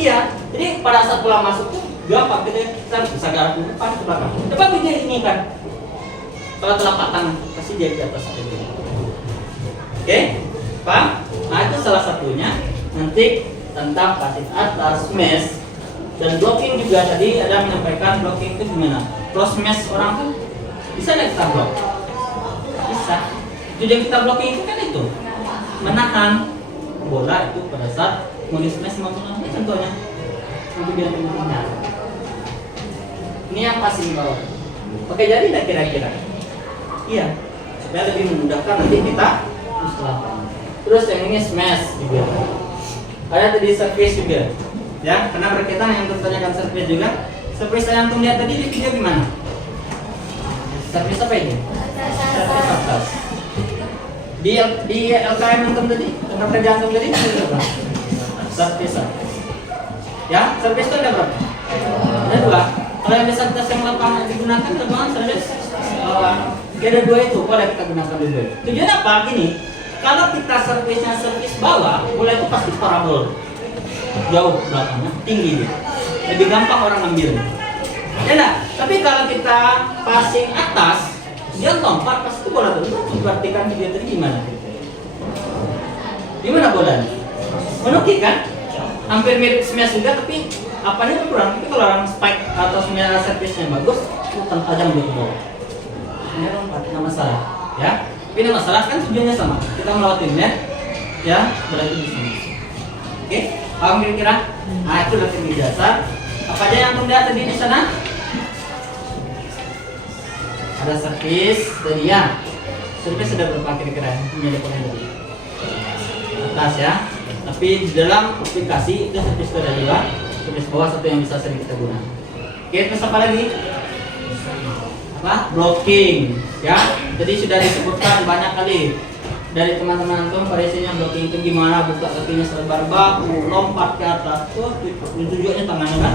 Iya. Jadi pada saat bola masuk tuh gampang kita bisa ke arah depan ke belakang. Coba video ini kan. Kalau telapak tangan kasih dia di atas aja. Oke? Paham? Nah itu salah satunya. Nanti tentang passing atas, smash dan blocking juga tadi ada menyampaikan blocking itu gimana? Kalau smash orang tuh bisa nggak kita block? Bisa. Tujuan kita blocking itu kan itu menahan bola itu pada saat mau di smash maupun contohnya nanti biar teman-teman. Ini yang passing bawah. Oke, jadi tidak kira-kira? Iya. Supaya lebih memudahkan nanti kita musnahkan. Terus yang ini smash juga. Ada tadi service juga. Ya, karena berkaitan yang tertanyakan service juga. Service yang antum lihat tadi di video gimana? Service apa ini? Service atas. Di LKM antum tadi, tempat kerja antum tadi apa? Service. Ya, service itu ada berapa? Ada 2. Kalau yang di service yang lapangan digunakan teman service ada 2 itu, boleh kita gunakan dulu. Tujuan apa? Gini, kalau kita servisnya servis bawah, bola itu pasti parabol jauh belakangnya, tinggi dia. Lebih gampang orang ngambil. Ya enggak? Tapi kalau kita passing atas, dia lompat pasti bola itu diartikan dia tadi gimana? Gimana bolanya? Menukik kan? Hampir mirip smash juga tapi apanya berkurang, tapi kalau orang spike atau sebenarnya servisnya bagus, itu tajam dia ke bawah. Ini lompat, nggak masalah, ya. Tapi nggak masalah kan tujuannya sama. Kita melewati net, ya, berarti di sini. Oke, paham kira-kira? Nah itu udah teknik dasar. Apa aja yang Anda tadi di sana? Ada servis tadi ya. Servis sudah berapa kira-kira? Ini ada pengendali atas ya. Tapi di dalam aplikasi itu servis sudah ada juga. Servis bawah satu yang bisa sering kita gunakan. Oke, terus apa lagi? Apa? Blocking ya. Jadi sudah disebutkan banyak kali dari teman-teman antum variasinya. Blocking itu gimana? Buka kakinya selebar bahu, lompat ke atas. Tuh tujuannya tangannya kan?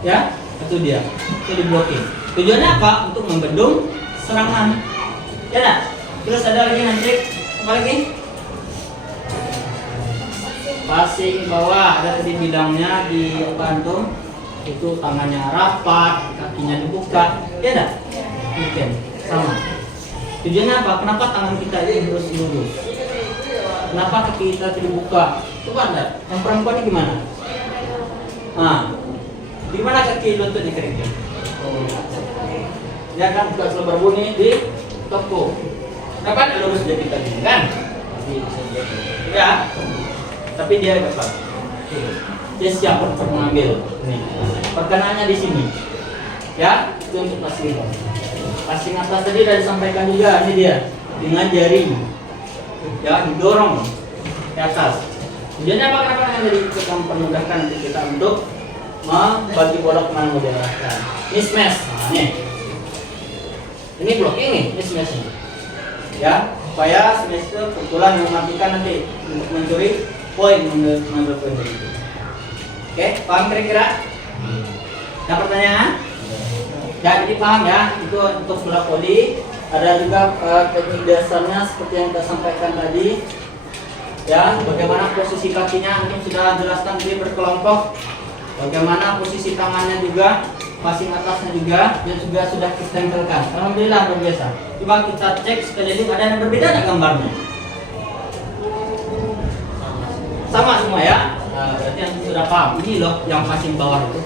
Ya, itu dia. Itu di blocking. Tujuannya apa? Untuk membendung serangan. Ya dah. Terus ada lagi nanti apa lagi? Passing bawah, ada tadi bilangnya di apa antum? Itu tangannya rapat, kakinya dibuka. Ya dah. Mungkin sama. Tujuannya apa? Kenapa tangan kita ini harus lurus? Kenapa kaki kita tidak dibuka? Coba Anda, yang perempuan ini gimana? Nah, di mana kaki lutut dikeringkan? Ya kan, buka selebar bunyi di toko. Dapat lurus jadi tadi kan? Ya. Tapi dia apa? Dia siap untuk mengambil. Nih, perkenaannya di sini. Ya, itu untuk passing. Passing atas tadi sudah disampaikan juga. Ini dia dengan jari. Ya, didorong ke atas. Tujuannya apa? Kenapa jadi kita mempermudahkan kita untuk membagi bola kemana mau diarahkan. Ini smash. Nah, nih. Ini blocking nih, ini smash nih. Ya, supaya smash itu pukulan yang mematikan nanti untuk mencuri poin, mengambil poin dari itu. Oke, paham kira-kira? Ada pertanyaan? Ya, jadi paham ya, itu untuk bola voli. Ada juga teknik dasarnya seperti yang kita sampaikan tadi. Ya, bagaimana posisi kakinya, ini sudah jelaskan dia berkelompok. Bagaimana posisi tangannya juga, passing atasnya juga, dan juga sudah kita tempelkan. Alhamdulillah luar biasa. Coba kita cek sekali lagi, ada yang berbeda ada gambarnya? Sama semua ya. Nah, berarti yang sudah paham. Ini loh yang passing bawah itu.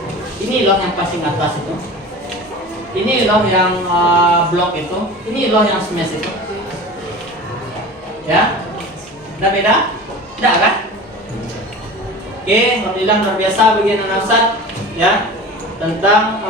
Ini loh yang passing atas itu. Ini loh yang block itu. Ini loh yang smash itu. Ya. Udah beda? Tidak kan? Oke, alhamdulillah luar biasa bagian anak ya tentang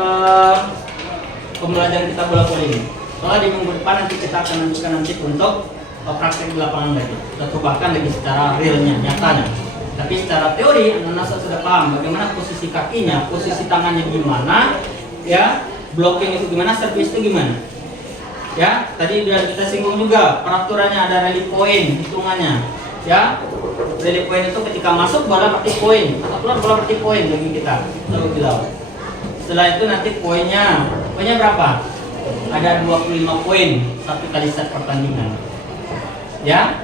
pembelajaran kita bola voli ini. Soalnya di minggu depan nanti kita akan lanjutkan nanti untuk praktek di lapangan lagi. Kita cobakan lagi secara realnya, nyatanya. Tapi secara teori anak sudah paham bagaimana posisi kakinya, posisi tangannya gimana, ya, blocking itu gimana, service itu gimana. Ya, tadi sudah kita singgung juga peraturannya, ada rally point hitungannya. Ya, rally point itu ketika masuk bola berarti poin, atau keluar bola berarti poin bagi kita. Lalu bilang. Setelah itu nanti poinnya berapa? Ada 25 poin satu kali set pertandingan. Ya,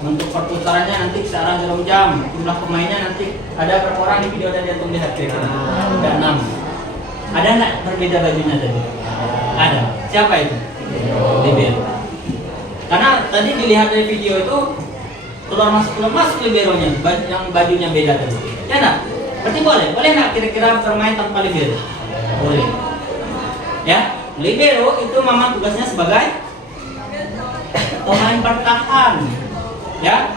untuk perputarannya nanti searah jarum jam. Jumlah pemainnya nanti ada berapa orang di video tadi yang lihat kira-kira? Ada 6. Ada nggak berbeda bajunya tadi? Ada. Siapa itu? Libero. Karena tadi dilihat dari video itu keluar masuk liberonya, yang bajunya beda tadi. Ya nggak? Berarti boleh nggak kira-kira bermain tanpa libero? Boleh. Ya, libero itu memang tugasnya sebagai pemain bertahan. Ya,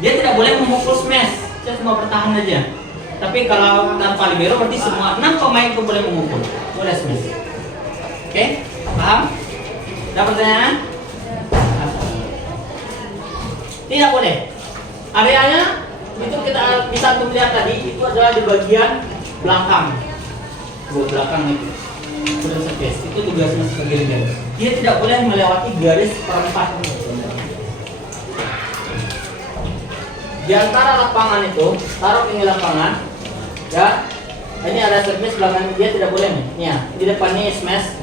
dia tidak boleh memukul smash, dia cuma bertahan aja. Tapi kalau tanpa libero berarti semua 6 pemain itu boleh memukul, boleh smash. Oke, paham? Ada pertanyaan? Tidak boleh. Areanya itu kita bisa melihat tadi itu adalah di bagian belakang. Belakang itu. Sudah space. Itu tugasnya sebagai libero. Dia tidak boleh melewati garis perempat. Di antara lapangan itu, taruh ini lapangan. Ya. Ini ada service belakang, dia tidak boleh nih. Nih ya, di depannya smash.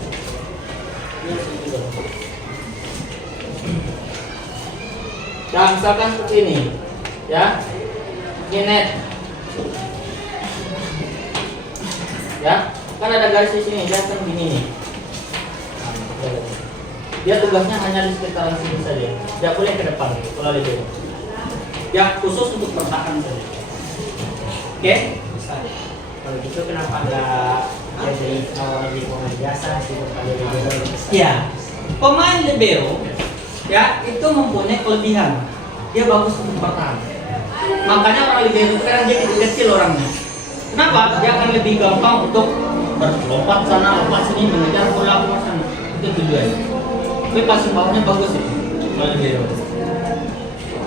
Nah, misalkan seperti ini, ya, ini net, ya, kan ada garis di sini, dia kan gini nih. Dia tugasnya hanya di sekitaran sini saja, tidak boleh ke depan, kalau libero. Ya, khusus untuk bertahan saja. Oke? Kalau gitu kenapa nggak jadi tawaran di pemain biasa sih daripada libero? Ya, pemain libero ya itu mempunyai kelebihan. Dia bagus untuk bertahan. Makanya orang libero itu karena dia kecil orangnya. Kenapa? Dia akan lebih gampang untuk berlompat sana, lompat sini, mengejar bola ke sana. Itu tujuannya. Tapi passing bawahnya bagus itu, pemain libero.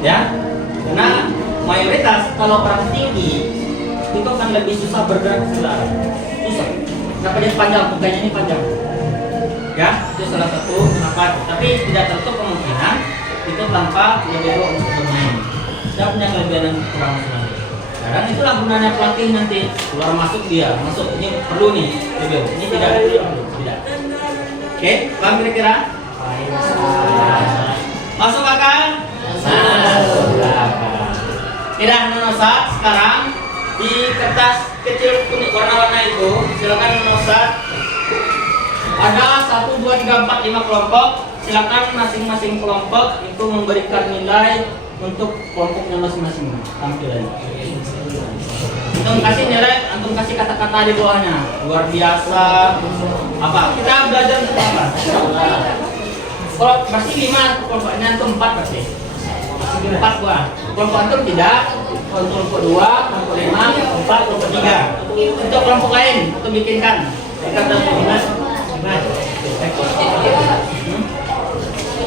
Ya, karena mayoritas kalau orang tinggi itu akan lebih susah bergerak ke udara. Susah. Kenapa dia panjang? Mukanya ini panjang. Ya, itu salah satu kenapa. Tapi tidak tertutup kemungkinan itu tanpa libero untuk bermain. Dia punya kelebihan yang kurang nanti. Sekarang itulah gunanya pelatih nanti keluar masuk dia masuk ini perlu nih libero. Ini tidak tidak. Oke, paham kira-kira? Masuk akal? Tidak menosat sekarang di kertas kecil kuning warna-warna itu silakan menosat. Ada 1, 2, 3, 4, 5 kelompok. Silakan masing-masing kelompok itu memberikan nilai untuk kelompoknya masing-masing tampilannya. Antum kasih nilai, antum kasih kata-kata di bawahnya. Luar biasa. Apa? Kita belajar untuk apa? Kalau pasti 5 kelompoknya antum 4 pasti. 4 buah. Kelompok antum tidak. Kelompok 2, kelompok 5, 4, kelompok 3. Untuk kelompok lain antum bikinkan. Kata gimana?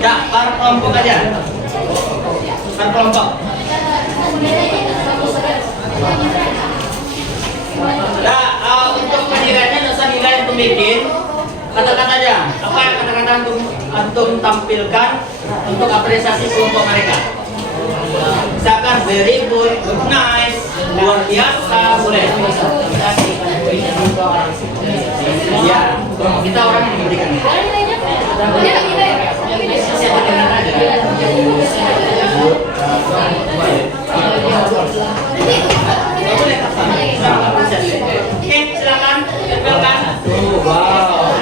Ya, per kelompok aja. Per kelompok. Nah, untuk penilaiannya nggak usah nilai untuk bikin. Katakan aja apa yang kata-kata antum tampilkan untuk apresiasi kelompok mereka. Misalkan very good, nice, luar biasa, boleh. Ya, kita orang yang memberikan. Oke, silakan tempelkan. Wow.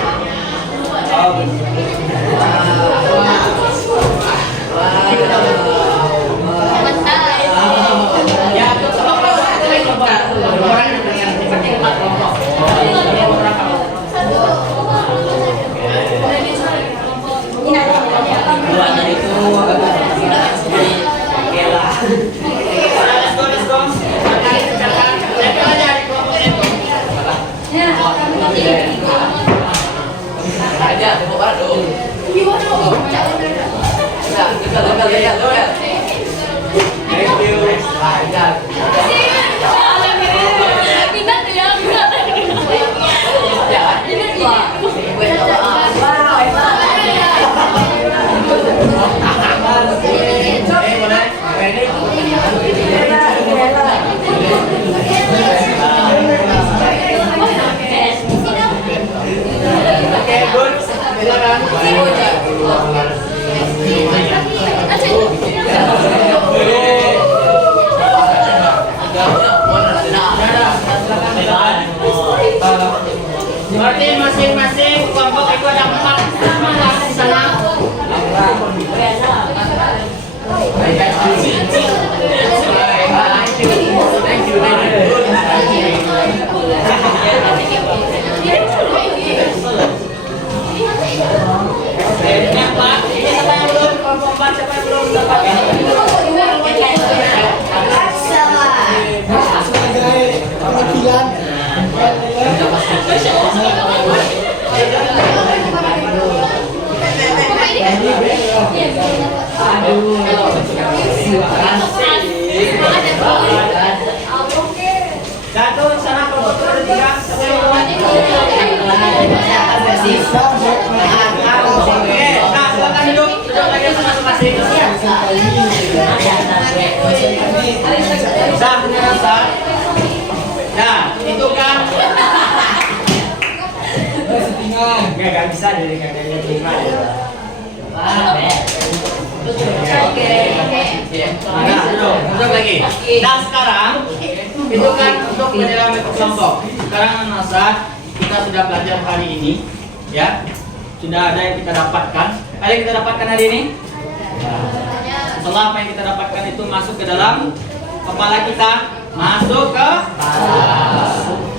Ya, Berarti masing-masing kelompok itu ada 4 nama di sana. Siapa yang belum? Kelompok 4 siapa yang belum mendapatkan? Sebagai perwakilan Jatuh sana kelompok 3. Oke, nah silakan duduk lagi masing-masing. Nah, itu kan. Nggak bisa dari kakaknya terima ya. Duduk lagi. Nah sekarang itu kan untuk penilaian kelompok. Sekarang Nasa kita sudah belajar hari ini, ya. Sudah ada yang kita dapatkan. Apa yang kita dapatkan hari ini? Setelah apa yang kita dapatkan itu masuk ke dalam kepala kita, masuk ke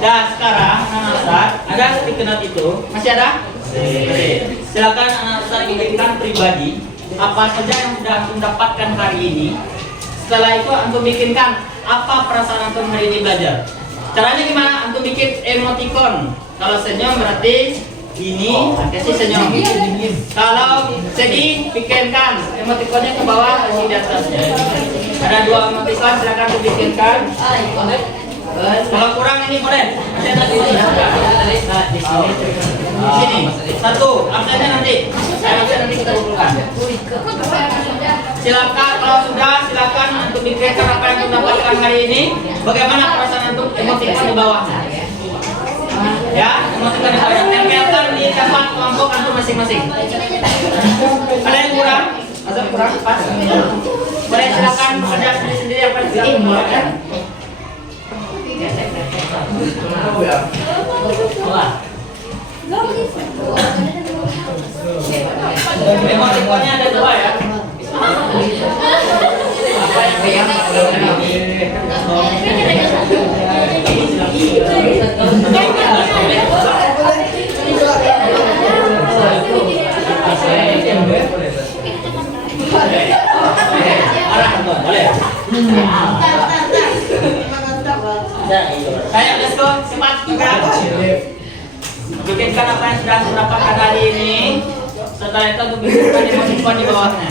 Nah sekarang anak Ustaz, ada stiker note itu masih ada? Masih. Silakan anak Ustaz bikinkan pribadi apa saja yang sudah antum dapatkan hari ini. Setelah itu antum bikinkan apa perasaan antum hari ini belajar. Caranya gimana? Antum bikin emoticon. Kalau senyum berarti ini kasih senyum. Kalau sedih bikinkan emoticonnya ke bawah, kasih di atasnya. Ada 2 emoticon, silakan dibikinkan. Kalau kurang ini boleh. Masih ada di sini. Nah, di sini. Satu, absennya nanti. Absen nanti kita kumpulkan. Silakan kalau sudah silakan untuk bikinkan apa yang kita dapatkan hari ini. Bagaimana perasaan untuk emoticon di bawahnya? Ya, emoticon di bawah. Tempelkan di tempat kelompok antum masing-masing. Ada yang kurang? Ada kurang? Pas. Boleh silakan ada sendiri apa yang silakan. Emoticonnya ada 2 ya. Apa yang boleh. Ayo, let's go, cepat gerak. Bikinkan apa yang sudah mendapatkan hari ini. Setelah itu untuk bikinkan emoticon di bawahnya.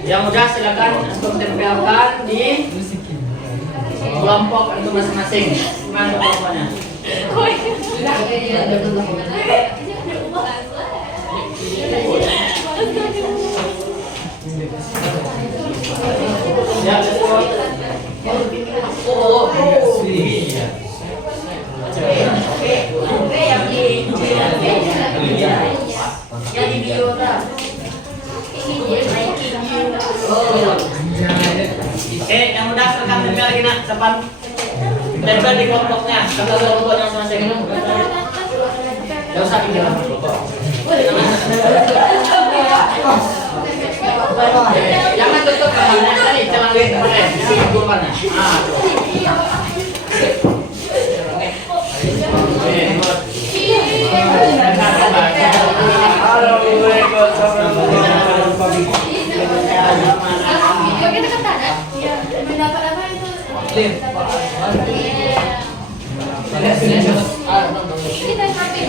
Yang udah silakan untuk tempelkan di kelompok itu masing-masing. Gimana kelompoknya? Ya, let's go. Yang di biota. Yang udah silakan tempel lagi nak, depan. Tempel di kelompoknya, tempel di kelompoknya masing-masing. Gak usah di dalam kelompok. Jangan tutup kamarnya tadi, celangin boleh. Bukannya. Mendapat apa itu? Kita sampai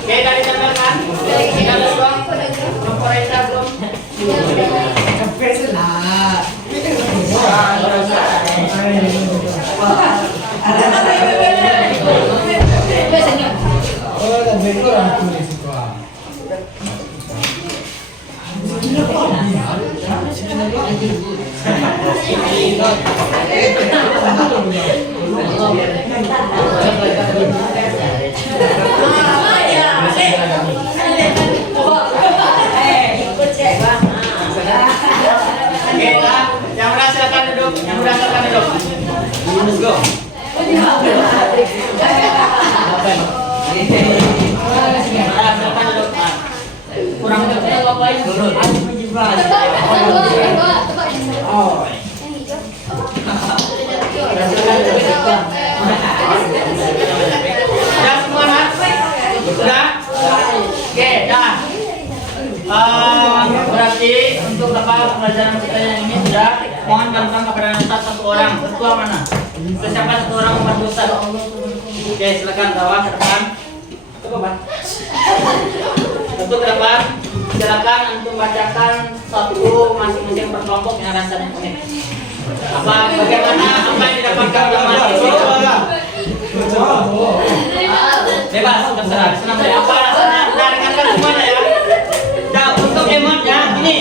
Oke, dari tempelkan. Tinggal doang. Komporita belum. Yang udah silakan duduk. Let's go. Silakan duduk. Kurang duduknya ngapain? Sudah semua nak? Sudah? Oke, dah. Berarti untuk pembelajaran kita yang ini sudah. Mohon bantuan kepada Ustaz 1 orang. Ketua mana? Siapa 1 orang membantu Ustaz? Oke, silakan bawa ke depan. Coba, Pak. Untuk ke depan, silakan antum bacakan satu masing-masing per kelompok yang rasanya unik. Bagaimana apa yang didapatkan oleh mahasiswa? Bebas, terserah. Senang dari apa rasanya? Kita dengarkan semuanya ya. Nah, untuk emotnya ini,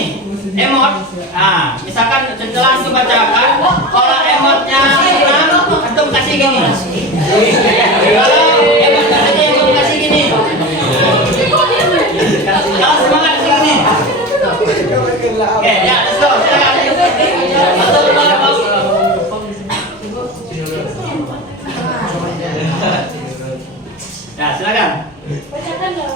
emot. Nah, misalkan langsung bacakan. Kalau emotnya senang, antum kasih gini. Kalau emotnya sedih, antum kasih gini. Kalau semangat kasih gini. Oke, ya, let's go. Silakan. Satu, dua, ya, silakan. Bacakan dong.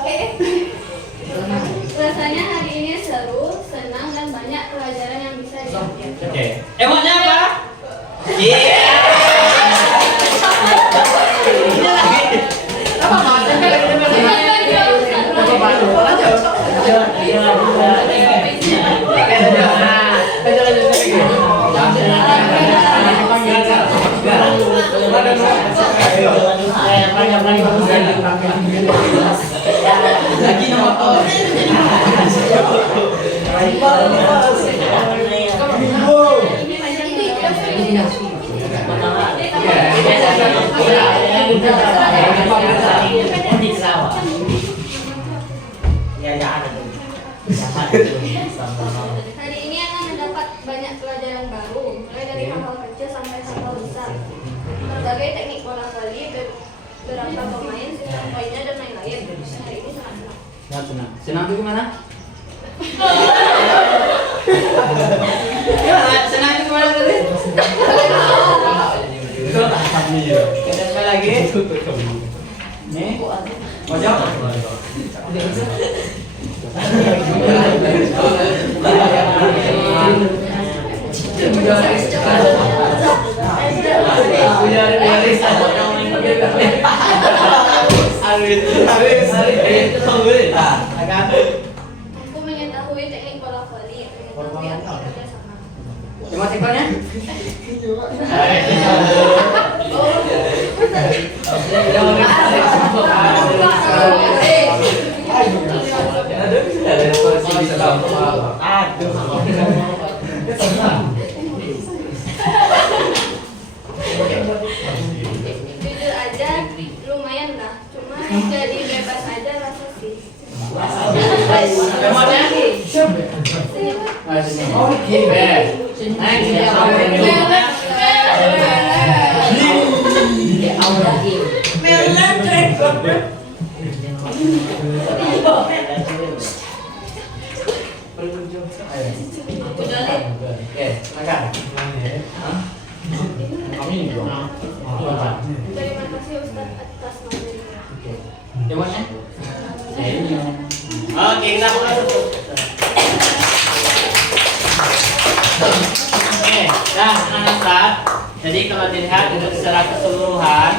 Rasanya hari ini seru, senang, dan banyak pelajaran yang bisa diambil. Oke. Emotnya apa? Iya. Ini lagi. Apa macam kan lagi dengar ini? Apa macam? Lagi nomor Hari ini akan mendapat banyak pelajaran baru, mulai dari hal-hal kecil sampai hal-hal besar. Berbagai teknik bola voli, berapa pemain, sistem poinnya, dan lain-lain. Hari ini sangat senang. senang. Senang itu gimana? Gimana? Senang itu gimana tadi? Kita sekali lagi. Nih, pojok. Aku mengetahui teknik bola voli, mengetahui arti kerjasama. Emotikonnya? Jujur aja, lumayan lah. Cuma jadi bebas aja rasa sih. Emotnya? Terima kasih Ustadz atas materinya. Emotnya? Oke, kita mulai. Oke, nah anak-anak, jadi kalau dilihat secara keseluruhan,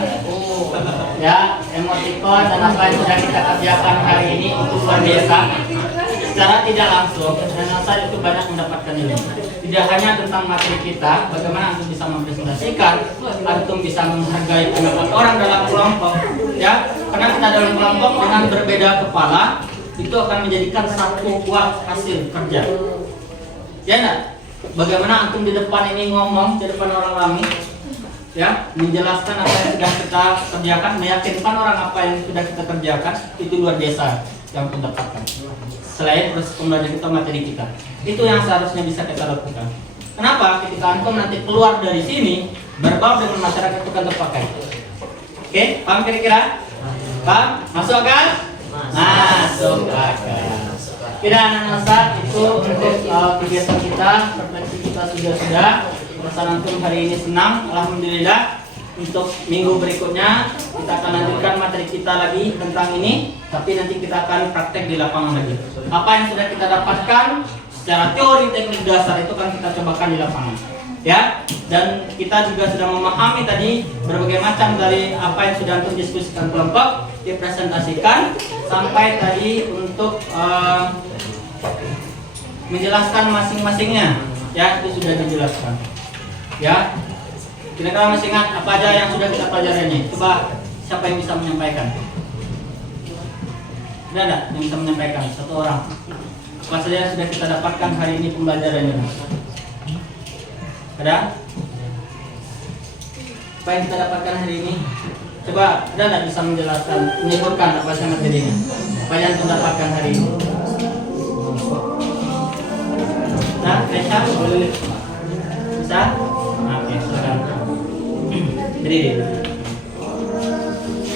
ya emoticon dan apa yang sudah kita kerjakan hari ini itu luar biasa. Secara tidak langsung, anak-anak itu banyak mendapatkan ilmu. Tidak hanya tentang materi kita, bagaimana antum bisa mempresentasikan, antum bisa menghargai pendapat orang dalam kelompok, ya. Karena kita dalam kelompok dengan berbeda kepala, itu akan menjadikan satu hasil kerja. Ya enggak? Bagaimana antum di depan ini ngomong di depan orang ramai, ya, menjelaskan apa yang sudah kita kerjakan, meyakinkan orang apa yang sudah kita kerjakan, itu luar biasa yang kita dapatkan. Selain proses pembelajaran kita, materi kita, itu yang seharusnya bisa kita lakukan. Kenapa? Ketika antum nanti keluar dari sini, berbaur dengan masyarakat itu akan terpakai. Oke, paham kira-kira? Paham? Masuk akal? Masuk akal. Kira anak-anak itu untuk kegiatan kita, refleksi kita sudah. Pesan antum hari ini senang, alhamdulillah. Untuk minggu berikutnya kita akan lanjutkan materi kita lagi tentang ini, tapi nanti kita akan praktek di lapangan lagi. Apa yang sudah kita dapatkan secara teori teknik dasar itu kan kita cobakan di lapangan, ya. Dan kita juga sudah memahami tadi berbagai macam dari apa yang sudah antum diskusikan kelompok, dipresentasikan sampai tadi untuk menjelaskan masing-masingnya, ya, itu sudah dijelaskan, ya. Kira-kira masih ingat apa aja yang sudah kita pelajari ini? Coba siapa yang bisa menyampaikan? ada yang bisa menyampaikan? Satu orang. Apa saja yang sudah kita dapatkan hari ini pembelajarannya? Ada? Apa yang kita dapatkan hari ini? Coba, ada nggak bisa menjelaskan, menyebutkan apa saja materinya? Apa yang kita dapatkan hari ini? Nah, Resha, boleh bisa? Oke, silakan. Berdiri.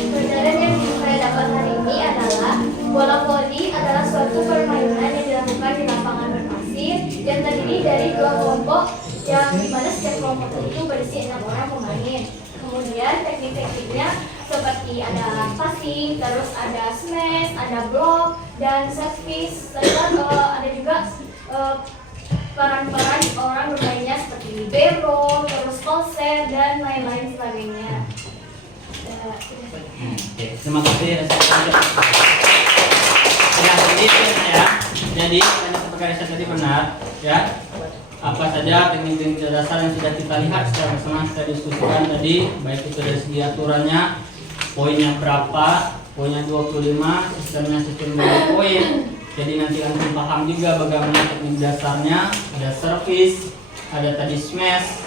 Pelajaran yang saya dapat hari ini adalah bola voli adalah suatu permainan yang dilakukan di lapangan berpasir yang terdiri dari 2 kelompok yang dimana setiap kelompok itu berisi 6 orang pemain. Kemudian teknik-tekniknya seperti ada passing, terus ada smash, ada block, dan service. Serta ada juga peran-peran orang bermainnya seperti libero, terus konser, dan lain-lain sebagainya. Oke, terima kasih. Ya, jadi yang seperti saya tadi benar, ya. Apa saja teknik-teknik dasar yang sudah kita lihat secara bersama, kita diskusikan tadi, baik itu dari segi aturannya, poinnya berapa, poinnya 25, sistemnya sistem 2 poin. Jadi nanti antum paham juga bagaimana teknik dasarnya, ada service, ada tadi smash,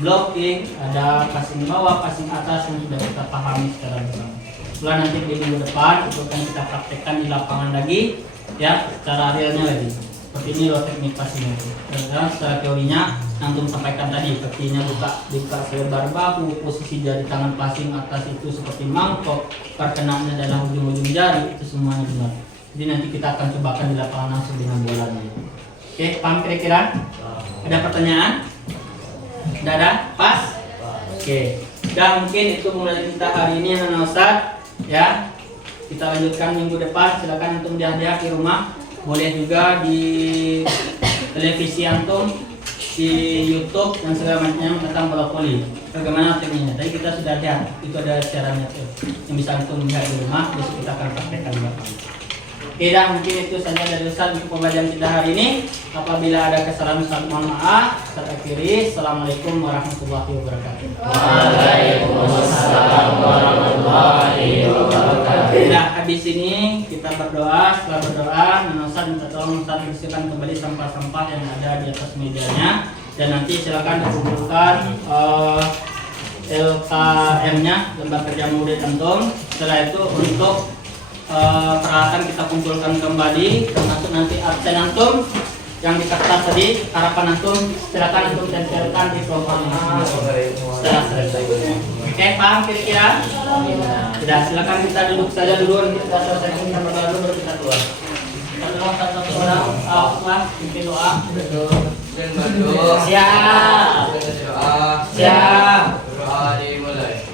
blocking, ada passing bawah, passing atas yang sudah kita pahami secara bersama. Setelah nanti di minggu depan itu akan kita praktekkan di lapangan lagi, ya, secara realnya lagi. Seperti ini loh teknik passing itu. Dan secara teorinya antum sampaikan tadi, kakinya buka selebar bahu, posisi jari tangan passing atas itu seperti mangkok, perkenaannya adalah ujung-ujung jari, itu semuanya benar. Jadi nanti kita akan cobakan di lapangan langsung dengan bolanya. Oke, paham kira-kira? Ada pertanyaan? Tidak ada? Pas? Oke. Dan mungkin itu mulai kita hari ini ya Ustaz, ya. Kita lanjutkan minggu depan. Silakan untuk hadiah di rumah. Boleh juga di televisi antum, di YouTube dan segala macam tentang bola voli. Bagaimana tekniknya? Tadi kita sudah lihat. Itu ada caranya tuh. Yang bisa antum lihat di rumah. Besok kita akan praktekkan di lapangan. Oke, dah, mungkin itu saja dari Ustaz untuk pembelajaran kita hari ini. Apabila ada kesalahan Ustaz mohon maaf. Ustaz akhiri. Assalamualaikum warahmatullahi wabarakatuh. Waalaikumsalam warahmatullahi wabarakatuh. Nah, habis ini kita berdoa. Setelah berdoa, Ustaz minta tolong Ustaz bersihkan kembali sampah-sampah yang ada di atas mejanya. Dan nanti silakan dikumpulkan LKM-nya, lembar kerja murid antum. Setelah itu untuk peralatan kita kumpulkan kembali, termasuk nanti absen antum yang di kertas tadi, harapan antum silakan antum tempelkan di profilnya setelah selesai. Oke, paham kira-kira? Sudah, silakan kita duduk saja dulu, kita selesaikan kita berdoa dulu baru kita keluar. Satu orang, pimpin doa. Siap. Siap. Doa dimulai.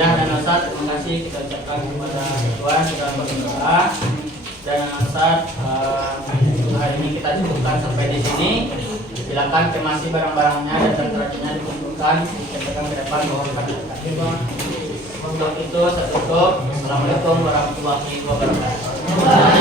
Dan Ustaz, terima kasih kita ucapkan kepada Tuhan sudah berdoa. Dan Ustaz, untuk hari ini kita cukupkan sampai di sini. Silakan kemasi barang-barangnya dan terterapinya dikumpulkan. Kita ke depan bahwa kita untuk itu saya tutup. Assalamualaikum warahmatullahi wabarakatuh.